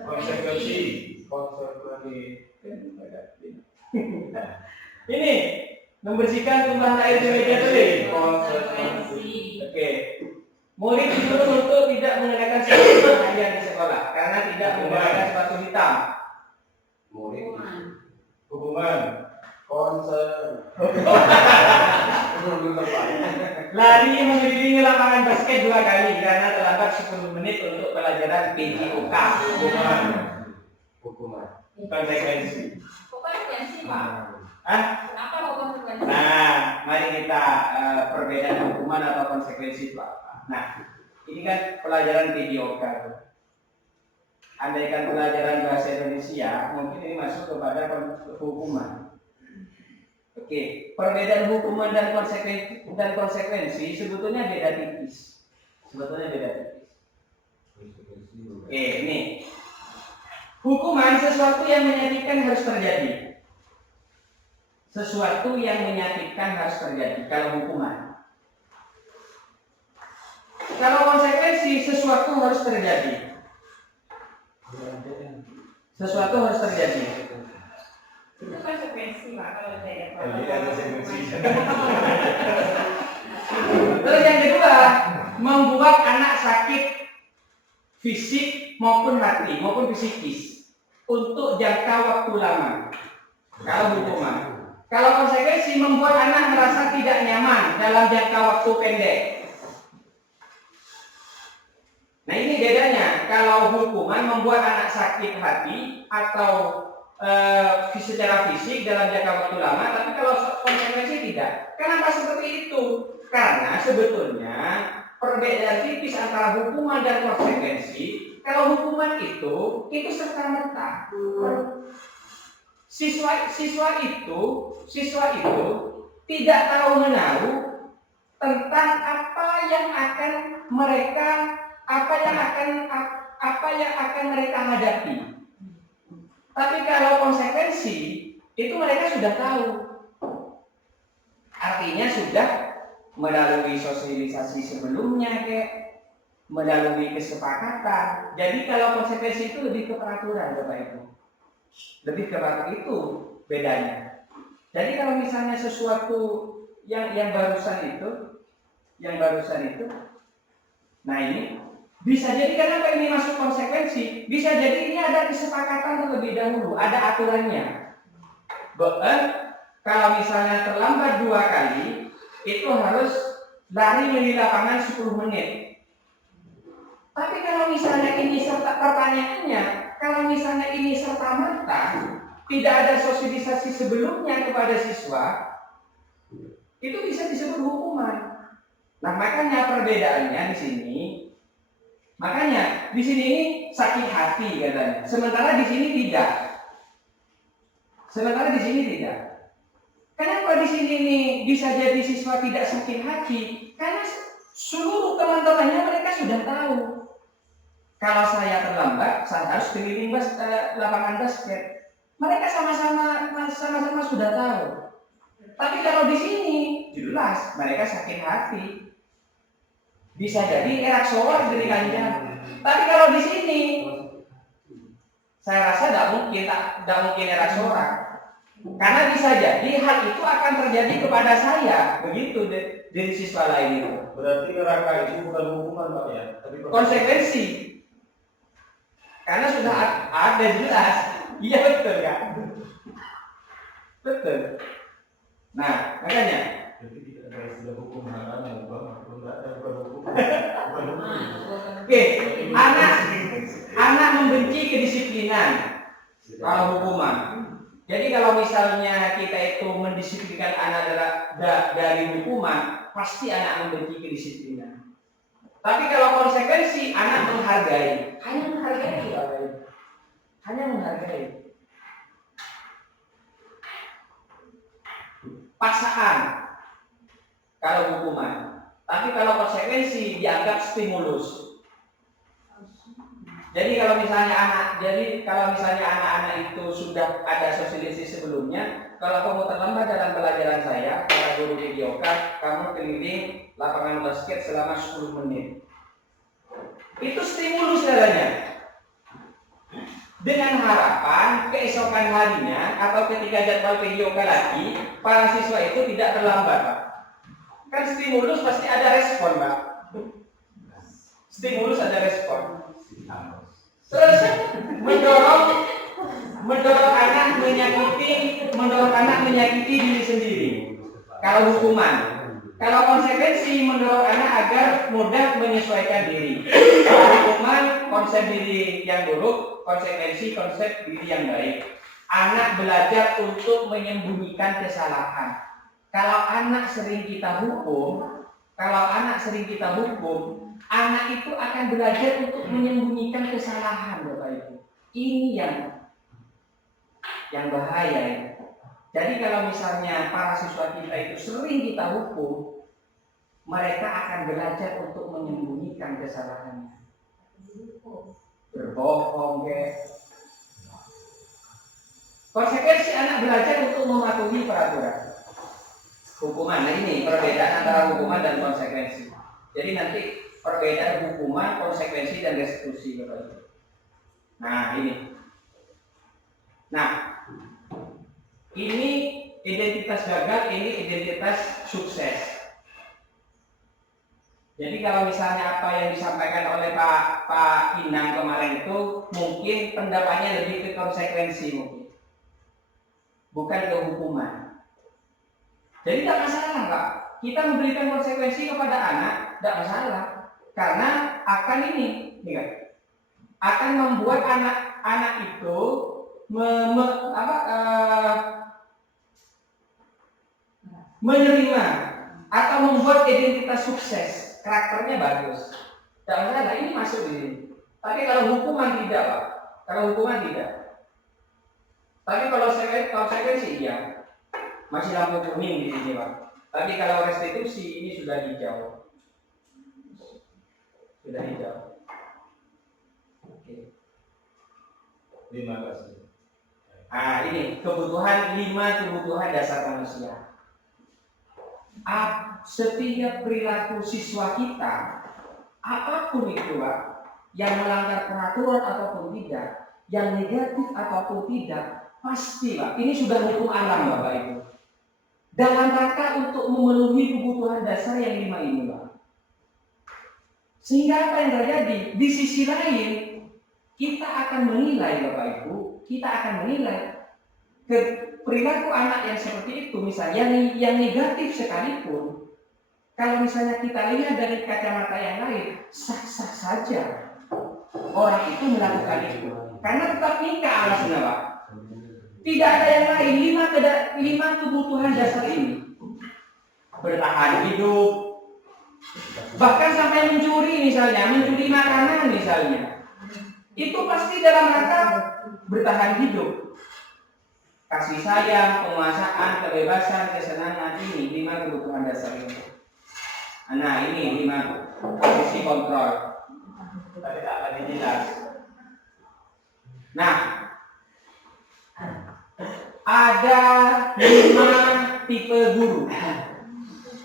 Konsekuensi. Ini membersihkan tumpahan air di meja tulis. Oke. Murid disuruh untuk tidak mengenakan sepatu harian di sekolah karena tidak menggunakan sepatu hitam. Hukuman. Lari mengelilingi lapangan basket 2 kali karena terlambat 10 menit untuk pelajaran PJOK. Hukuman. Konsekuensi. Pak. Hah? Kenapa konsekuensi? Nah, mari kita perbedaan hukuman atau konsekuensi itu apa? Nah, ini kan pelajaran PJOK. Andaikan pelajaran bahasa Indonesia, mungkin ini masuk kepada hukuman. Oke, perbedaan hukuman dan konsekuensi sebetulnya beda tipis. Oke, ini hukuman sesuatu yang menyakitkan harus terjadi. Kalau hukuman. Kalau konsekuensi sesuatu harus terjadi. Itu konsekuensi Pak kalau saya. Terus yang kedua, membuat anak sakit fisik maupun hati maupun psikis untuk jangka waktu lama. Kalau hukuman. Kalau konsekuensi membuat anak merasa tidak nyaman dalam jangka waktu pendek. Nah ini bedanya. Kalau hukuman membuat anak sakit hati atau secara fisik dalam jangka waktu lama, tapi kalau konsekuensi tidak. Kenapa seperti itu? Karena sebetulnya perbedaan tipis antara hukuman dan konsekuensi. Kalau hukuman itu serta-merta. Siswa itu tidak tahu menahu tentang apa yang akan mereka hadapi. Tapi kalau konsekuensi itu mereka sudah tahu. Artinya sudah melalui sosialisasi sebelumnya melalui kesepakatan. Jadi kalau konsekuensi itu lebih ke peraturan, Bapak Ibu. Lebih ke peraturan itu bedanya. Jadi kalau misalnya sesuatu yang barusan itu, nah ini bisa jadi kenapa ini masuk konsekuensi? Bisa jadi ini ada kesepakatan terlebih dahulu, ada aturannya. Kalau misalnya terlambat 2 kali, itu harus lari di lapangan 10 menit. Tapi kalau misalnya ini pertanyaannya, kalau misalnya ini serta-merta tidak ada sosialisasi sebelumnya kepada siswa, itu bisa disebut hukuman. Nah, makanya perbedaannya di sini. Makanya di sini ini sakit hati katanya. Sementara di sini tidak. Kenapa di sini ini bisa jadi siswa tidak sakit hati? Karena seluruh teman-temannya mereka sudah tahu. Kalau saya terlambat, saya harus keliling lapangan basket. Mereka sama-sama sudah tahu. Tapi kalau di sini jelas mereka sakit hati. Bisa jadi erak soal dari kanjang. Tapi kalau di sini saya rasa tidak mungkin erak soal. Karena bisa jadi hal itu akan terjadi kepada saya, begitu dari siswa lain itu. Berarti neraka itu bukan hukuman Pak ya, tapi Konsekuensi. Karena sudah ada jelas. Iya betul kan? Betul. Nah, makanya jadi tidak ada istilah hukum haram yang bukan hukum. Oke, anak membenci kedisiplinan kalau hukuman. Jadi kalau misalnya kita itu mendisiplinkan anak dari hukuman, pasti anak membenci kedisiplinan. Tapi kalau konsekuensi, anak menghargai, hanya menghargai. Paksaan kalau hukuman, tapi kalau konsekuensi dianggap stimulus. Jadi kalau misalnya anak-anak itu sudah ada sosialisasi sebelumnya, kalau kamu terlambat dalam pelajaran saya, para guru videokan, kamu keliling lapangan basket selama 10 menit. Itu stimulus katanya. Dengan harapan keesokan harinya atau ketika jadwal videokan lagi, para siswa itu tidak terlambat, Pak. Kan stimulus pasti ada respon, Pak. Stimulus ada respon. Terus mendorong anak menyakiti diri sendiri. Kalau hukuman, kalau konsekuensi mendorong anak agar mudah menyesuaikan diri. Kalau hukuman konsep diri yang buruk, konsekuensi konsep diri yang baik. Anak belajar untuk menyembunyikan kesalahan. Kalau anak sering kita hukum, anak itu akan belajar untuk menyembunyikan kesalahan, Bapak Ibu. Ini yang bahaya ya. Jadi kalau misalnya para siswa kita itu sering kita hukum, mereka akan belajar untuk menyembunyikan kesalahannya. Berbohong, konsekuensi anak belajar untuk mematuhi peraturan. Hukuman, nah ini perbedaan antara hukuman dan konsekuensi. Jadi nanti perbedaan hukuman, konsekuensi, dan restitusi, Bapak Ibu. Nah ini identitas gagal, ini identitas sukses. Jadi kalau misalnya apa yang disampaikan oleh Pak Inang kemarin itu mungkin pendapatnya lebih ke konsekuensi mungkin, bukan ke hukuman. Jadi tidak masalah, Pak. Kita memberikan konsekuensi kepada anak, tidak masalah. Karena akan akan membuat anak itu menerima atau membuat identitas sukses, karakternya bagus. Tidak masalah, ini masuk di sini. Tapi kalau hukuman tidak, Pak. Tapi kalau konsekuensi iya. Masih lampu kuning di sini, Pak. Tapi kalau restitusi ini sudah hijau. Oke. Terima kasih. Nah, ini 5 kebutuhan dasar manusia. Setiap perilaku siswa kita apapun itu Pak, yang melanggar peraturan ataupun tidak, yang negatif ataupun tidak, pasti Pak, ini sudah hukum alam Bapak Ibu. Dalam rangka untuk memenuhi kebutuhan dasar yang 5 ini Pak. Sehingga apa yang terjadi? Di sisi lain, kita akan menilai Bapak Ibu, kita akan menilai perilaku anak yang seperti itu, misalnya yang negatif sekalipun. Kalau misalnya kita lihat dari kacamata yang lain, sah-sah saja orang itu melakukan itu. Karena tetap nikah alasnya Pak. Tidak ada yang lain, 5 kebutuhan dasar ini. Bertahan hidup, bahkan sampai mencuri misalnya, mencuri makanan misalnya. Itu pasti dalam rangka bertahan hidup. Kasih sayang, penguasaan, kebebasan, kesenangan, ini 5 kebutuhan dasar ini. Nah ini 5 posisi kontrol. Tapi tak akan jelas. Nah, ada 5 tipe guru.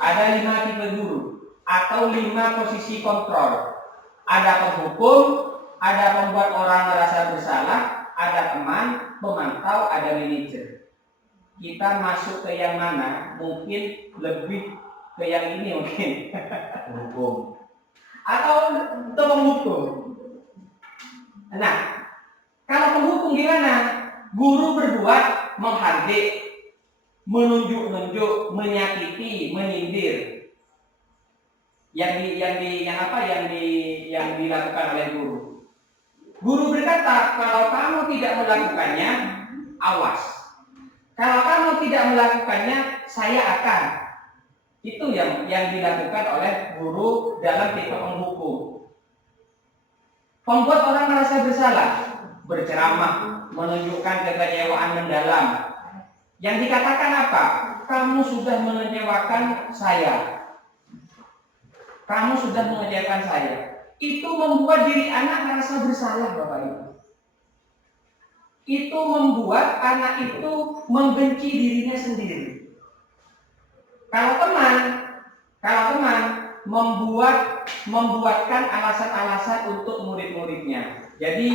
Ada 5 tipe guru atau 5 posisi kontrol. Ada penghukum, ada pembuat orang merasa bersalah, ada teman, pemantau, ada manajer. Kita masuk ke yang mana? Mungkin lebih ke yang ini mungkin Hukum. atau penghukum. Nah, kalau penghukum gimana? Guru berbuat menghardik, menunjuk-nunjuk, menyakiti, menyindir. Yang dilakukan oleh guru. Guru berkata, kalau kamu tidak melakukannya, awas. Kalau kamu tidak melakukannya, saya akan. Itu yang dilakukan oleh guru dalam tipe penghukum. Membuat orang merasa bersalah, berceramah, menunjukkan kekecewaan mendalam. Yang dikatakan apa? Kamu sudah mengecewakan saya. Kamu sudah mengecewakan saya. Itu membuat diri anak merasa bersalah, Bapak Ibu. Itu membuat anak itu membenci dirinya sendiri. Kalau teman membuatkan alasan-alasan untuk murid-muridnya. Jadi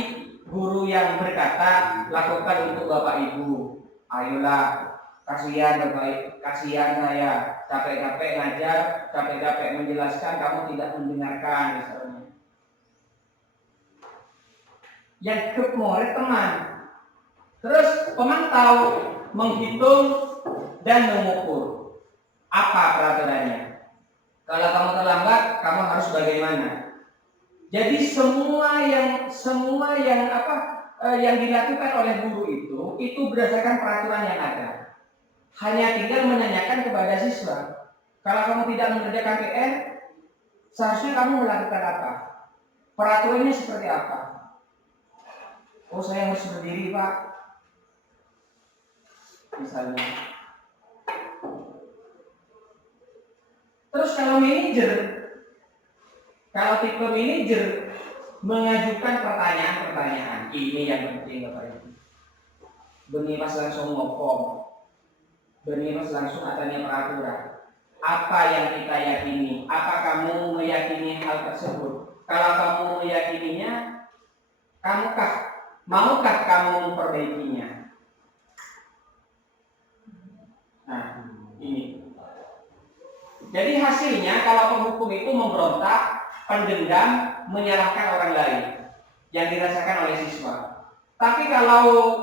guru yang berkata, lakukan untuk Bapak Ibu. Ayolah, kasihan Bapak, kasihan saya, capek-capek ngajar, capek-capek menjelaskan, kamu tidak mendengarkan misalnya. Yang murid teman. Terus pemantau menghitung dan mengukur. Apa peraturannya? Kalau kamu terlambat, kamu harus bagaimana? Jadi semua yang dilakukan oleh guru itu berdasarkan peraturan yang ada. Hanya tinggal menanyakan kepada siswa. Kalau kamu tidak mengerjakan PR, seharusnya kamu melakukan apa? Peraturannya seperti apa? Oh, saya harus berdiri, Pak. Misalnya. Terus kalau tipe manajer mengajukan pertanyaan-pertanyaan, ini yang penting Bapak Ibu. Benih pas langsung ngomong, benih pas langsung adanya peraturan. Apa yang kita yakini? Apa kamu meyakini hal tersebut? Kalau kamu meyakininya, maukah kamu memperbaikinya? Nah, ini. Jadi hasilnya kalau penghukum itu memberontak, pendendam, menyalahkan orang lain yang dirasakan oleh siswa. Tapi kalau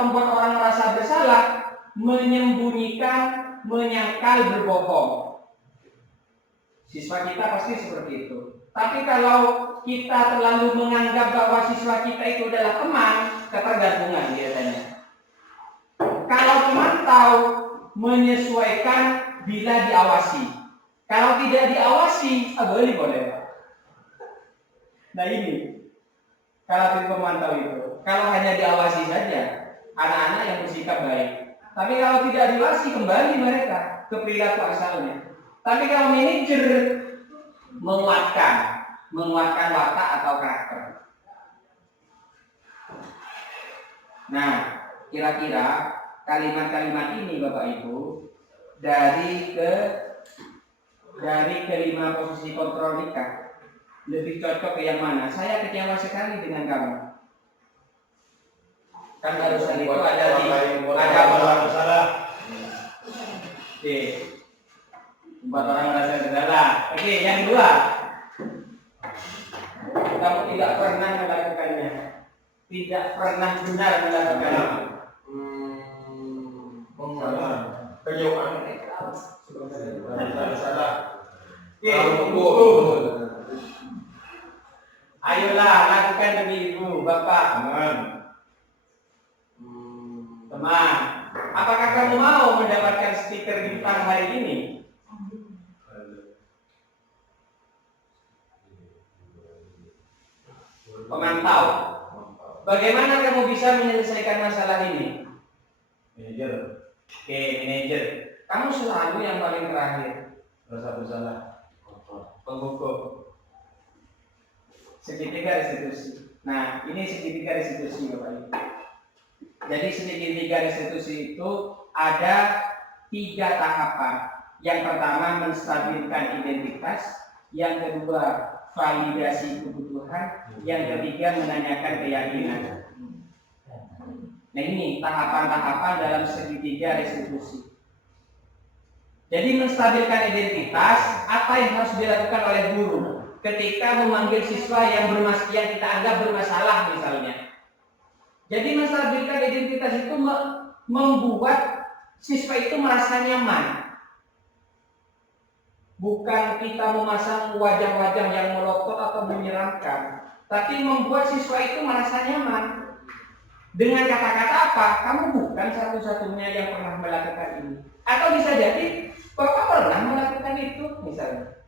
pembuat orang merasa bersalah, menyembunyikan, menyangkal, berbohong. Siswa kita pasti seperti itu. Tapi kalau kita terlalu menganggap bahwa siswa kita itu adalah teman, ketergantungan biasanya. Kalau pemantau menyesuaikan bila diawasi. Kalau tidak diawasi, boleh. Nah ini, kalau tim pemantau itu, kalau hanya diawasi saja, anak-anak yang bersikap baik. Tapi kalau tidak diawasi, kembali mereka ke perilaku asalnya. Tapi kalau manajer menguatkan watak atau karakter. Nah, kira-kira kalimat-kalimat ini Bapak Ibu dari kelima posisi kontrol nikah lebih cocok ke yang mana? Saya kecewa sekali dengan kamu. Kan barusan itu ada orang salah. Oke. 4 orang merasa bersalah. Oke, yang kedua. Kamu tidak pernah melakukannya. Tidak pernah benar melakukannya. Kenyuan. Salah. Oke, ayolah lakukan demi ibu, bapak. Teman, apakah kamu mau mendapatkan stiker bintang hari ini? Pemantau. Bagaimana kamu bisa menyelesaikan masalah ini? Manajer, Oke, manajer. Kamu selalu yang paling terakhir. rasa bersalah. Penghukum. Segitiga restitusi. Nah, ini segitiga restitusi Bapak Ibu. Jadi segitiga restitusi itu ada 3 tahapan. Yang pertama menstabilkan identitas, yang kedua validasi kebutuhan, yang ketiga menanyakan keyakinan. Nah ini tahapan-tahapan dalam segitiga restitusi. Jadi menstabilkan identitas, apa yang harus dilakukan oleh guru ketika memanggil siswa yang kita anggap bermasalah misalnya. Jadi menstabilkan identitas itu membuat siswa itu merasa nyaman. Bukan kita memasang wajah-wajah yang melotot atau menyeramkan, tapi membuat siswa itu merasa nyaman. Dengan kata-kata apa? Kamu bukan satu-satunya yang pernah melakukan ini. Atau bisa jadi Bapak pernah melakukan itu misalnya.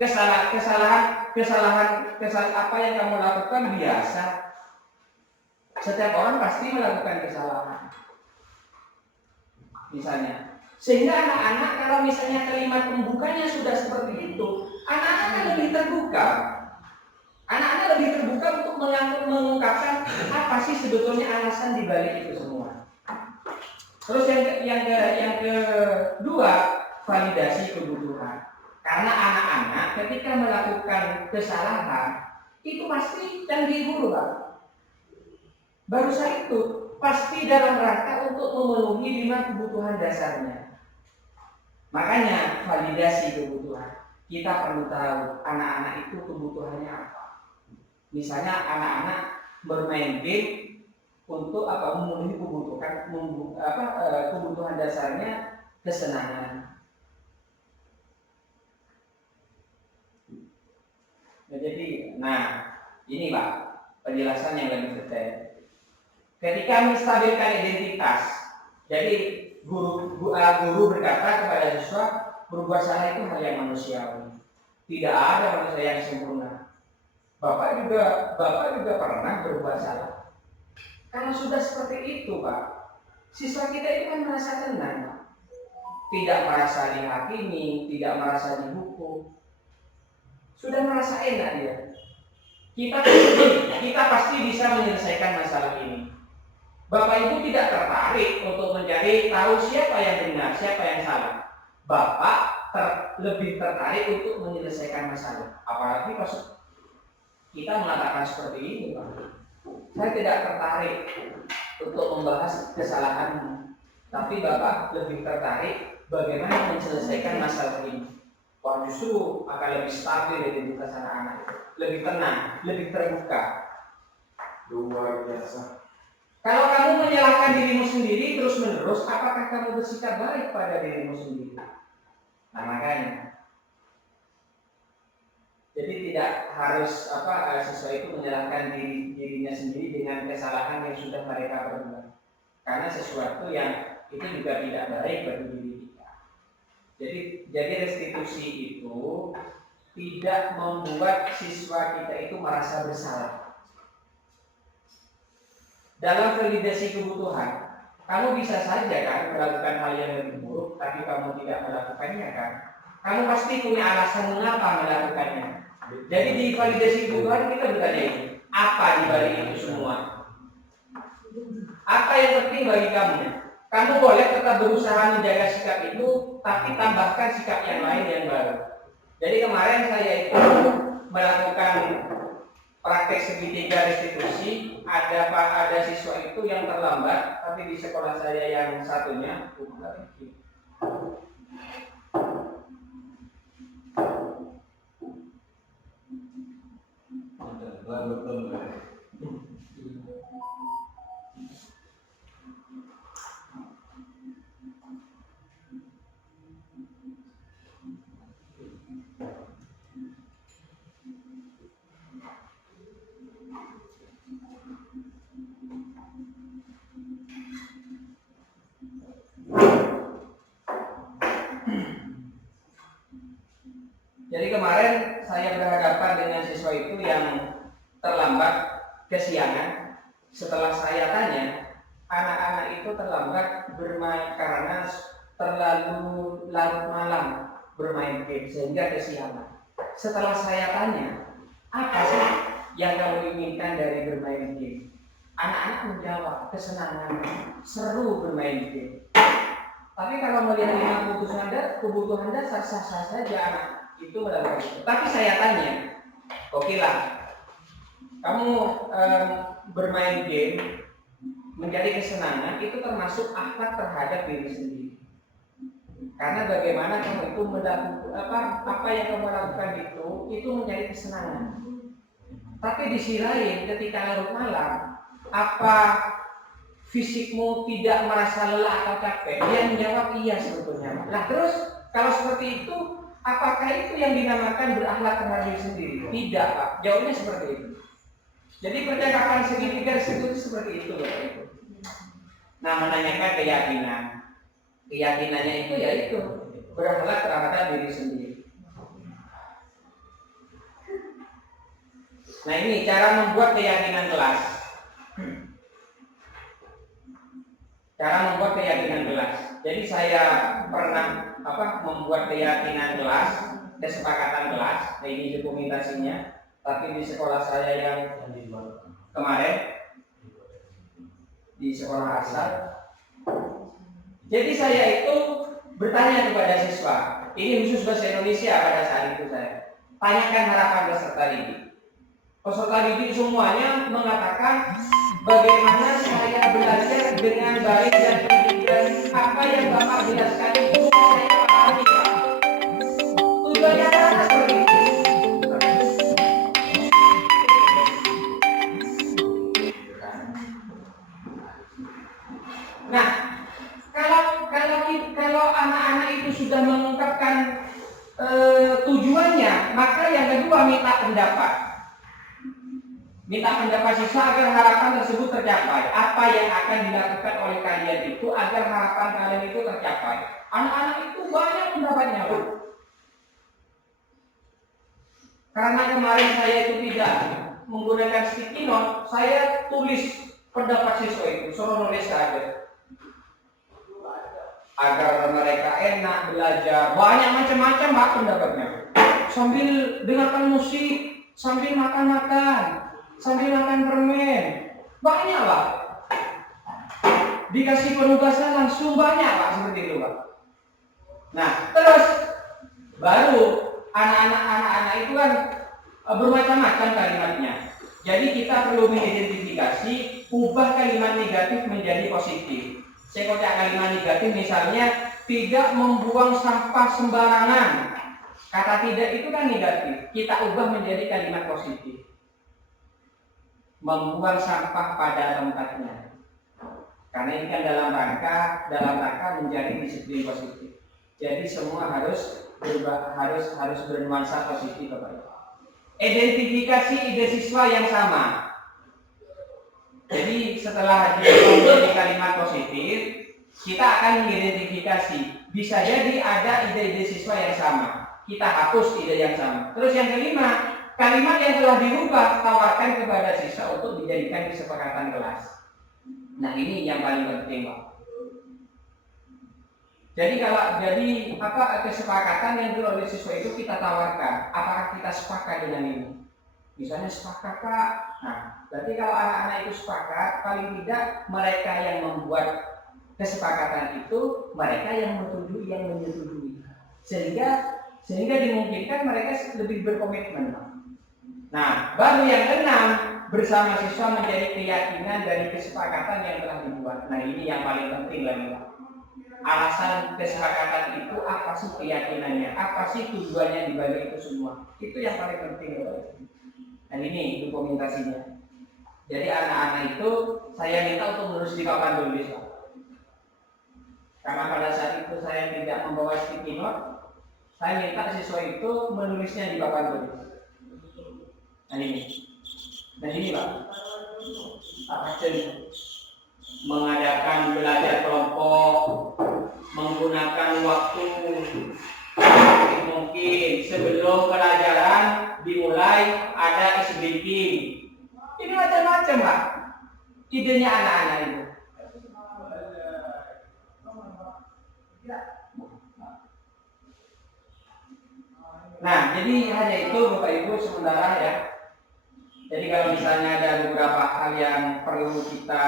Kesalahan apa yang kamu lakukan biasa. Setiap orang pasti melakukan kesalahan. Misalnya. Sehingga anak-anak kalau misalnya kalimat pembukanya sudah seperti itu, anak-anak lebih terbuka. Anak-anak lebih terbuka untuk mengungkapkan apa sih sebetulnya alasan dibalik itu semua. Terus yang kedua, validasi kebutuhan. Karena anak-anak ketika melakukan kesalahan itu pasti canggih dulu, Pak. Barusan itu pasti dalam rangka untuk memenuhi 5 kebutuhan dasarnya. Makanya validasi kebutuhan. Kita perlu tahu anak-anak itu kebutuhannya apa. Misalnya anak-anak bermain game untuk memenuhi kebutuhan dasarnya kesenangan. Nah, ini Pak penjelasan yang lebih detail. Ketika menstabilkan identitas, jadi guru berkata kepada siswa, berbuat salah itu hal yang manusiawi. Tidak ada manusia yang sempurna. Bapak juga pernah berbuat salah. Kalau sudah seperti itu, Pak, siswa kita itu kan merasa tenang, Pak. Tidak merasa dihakimi, tidak merasa dihukum. Sudah merasa enak dia. Kita pasti bisa menyelesaikan masalah ini. Bapak Ibu tidak tertarik untuk mencari tahu siapa yang benar, siapa yang salah. Bapak lebih tertarik untuk menyelesaikan masalah. Apalagi pas kita mengatakan seperti ini, Pak. Saya tidak tertarik untuk membahas kesalahanmu, tapi Bapak lebih tertarik bagaimana menyelesaikan masalah ini. Wah, justru akan lebih stabil identitas anak-anak, lebih tenang, lebih terbuka. Luar biasa. Kalau kamu menyalahkan dirimu sendiri terus-menerus, apakah kamu bersikap baik pada dirimu sendiri? Nah, makanya. Jadi tidak harus siswa itu menyalahkan dirinya sendiri dengan kesalahan yang sudah mereka perbuat. Karena sesuatu yang itu juga tidak baik bagi diri kita. Jadi restitusi itu tidak membuat siswa kita itu merasa bersalah. Dalam validasi kebutuhan, kamu bisa saja kan melakukan hal yang lebih buruk, tapi kamu tidak melakukannya kan? Kamu pasti punya alasan mengapa melakukannya. Jadi di validasi kebutuhan kita bertanya ini, apa di balik itu semua? Apa yang penting bagi kamu? Kamu boleh tetap berusaha menjaga sikap itu, tapi tambahkan sikap yang lain yang baru. Jadi kemarin saya itu melakukan praktek segitiga restitusi. Ada siswa itu yang terlambat, tapi di sekolah saya yang satunya Jadi kemarin saya berhadapan dengan siswa itu yang terlambat kesiangan. Setelah saya tanya, anak-anak itu terlambat bermain karena terlalu larut malam bermain game sehingga kesiangan. Setelah saya tanya, apa sih yang kamu inginkan dari bermain game? Anak-anak menjawab, kesenangan, seru bermain game. Tapi kalau melihat kebutuhan dasar sah-sah saja anak itu melakukan itu. Tapi saya tanya, oke lah, kamu bermain game menjadi kesenangan itu termasuk akhlak terhadap diri sendiri. Karena bagaimana kamu itu melakukan apa yang kamu lakukan itu menjadi kesenangan. Tapi di sisi lain ketika larut malam, apa fisikmu tidak merasa lelah atau capek? Dia menjawab iya sebetulnya. Nah terus kalau seperti itu, apakah itu yang dinamakan berakhlak terhadap diri sendiri? Tidak, Pak. Jawabnya seperti itu. Jadi percakapan segitiga itu seperti itu, Bapak Ibu. Nah, menanyakan keyakinan. Keyakinannya itu yaitu berakhlak terhadap diri sendiri. Nah, ini cara membuat keyakinan kelas. Cara membuat keyakinan kelas. Jadi saya pernah membuat keyakinan kelas, kesepakatan kelas. Nah, ini dokumentasinya. Tapi di sekolah saya yang kemarin di sekolah asal. Jadi saya itu bertanya kepada siswa. Ini khusus bahasa Indonesia pada saat itu saya. Tanyakan harapan peserta didik. Peserta didik semuanya mengatakan bagaimana saya belajar dengan baik dan pendidikan apa yang Bapak jelaskan itu saya pahami. Tujuannya adalah seperti itu. Nah, kalau anak-anak itu sudah mengungkapkan tujuannya, maka yang kedua minta pendapat. Minta pendapat siswa agar harapan tersebut tercapai. Apa yang akan dilakukan oleh kalian itu agar harapan kalian itu tercapai. Anak-anak itu banyak pendapatnya, Pak. Karena kemarin saya itu tidak menggunakan sticky note, saya tulis pendapat siswa itu, suruh nulis saja. Agar mereka enak belajar, banyak macam-macam Pak pendapatnya. Sambil dengarkan musik, sambil makan-makan, sambil makan permen, banyak Pak. Dikasih penugasan langsung banyak Pak, seperti itu Pak. Nah, terus baru anak-anak itu kan bermacam-macam kalimatnya. Jadi kita perlu mengidentifikasi, ubah kalimat negatif menjadi positif. Saya kocak kalimat negatif misalnya tidak membuang sampah sembarangan. Kata tidak itu kan negatif. Kita ubah menjadi kalimat positif. Membuang sampah pada tempatnya. Karena ini kan dalam rangka menjadi disiplin positif. Jadi semua harus bernuansa positif, Bapak. Identifikasi ide siswa yang sama. Jadi setelah menjadi kalimat positif, kita akan mengidentifikasi. Bisa jadi ada ide-ide siswa yang sama. Kita hapus ide yang sama. Terus yang kelima, kalimat yang telah dirubah tawarkan kepada siswa untuk dijadikan kesepakatan kelas. Nah ini yang paling penting, Pak. Jadi kesepakatan yang dilakukan oleh siswa itu kita tawarkan. Apakah kita sepakat dengan ini? Misalnya sepakat Kak. Nah, berarti kalau anak-anak itu sepakat, paling tidak mereka yang membuat kesepakatan itu, mereka yang menyetujui. Sehingga sehingga dimungkinkan mereka lebih berkomitmen. Nah, baru yang keenam, bersama siswa menjadi keyakinan dari kesepakatan yang telah dibuat. Nah, ini yang paling penting lagi. Alasan kesepakatan itu apa sih keyakinannya? Apa sih tujuannya dibalik itu semua? Itu yang paling penting. Dan ini dokumentasinya. Jadi anak-anak itu saya minta untuk menulis di papan tulis. Karena pada saat itu saya tidak membawa sticky note, saya minta siswa itu menulisnya di papan tulis. Nah ini Pak, Pak Hacen mengadakan belajar kelompok, menggunakan waktu mungkin sebelum pelajaran dimulai ada ice breaking. Ini macam-macam Pak, idenya anak-anak itu. Nah, jadi hanya itu Bapak Ibu sementara ya. Jadi kalau misalnya ada beberapa hal yang perlu kita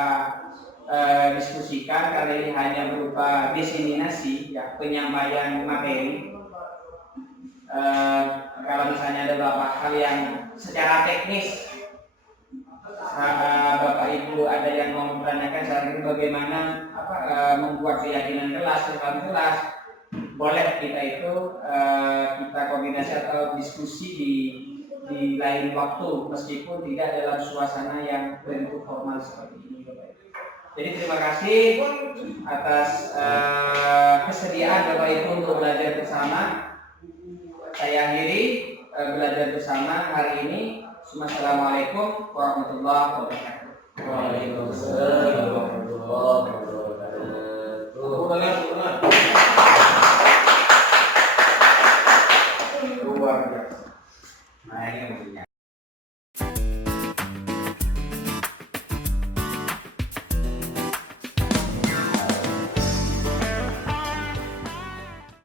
diskusikan, kali ini hanya berupa diseminasi, ya, penyampaian materi. Kalau misalnya ada beberapa hal yang secara teknis, Bapak Ibu ada yang mau menanyakan cara bagaimana membuat keyakinan kelas, kelas, boleh kita itu kita koordinasi atau diskusi di lain waktu, meskipun tidak dalam suasana yang bentuk formal seperti ini. Jadi terima kasih atas kesediaan Bapak Ibu untuk belajar bersama. Saya akhiri belajar bersama hari ini. Assalamualaikum warahmatullahi wabarakatuh. Waalaikumsalam warahmatullahi wabarakatuh.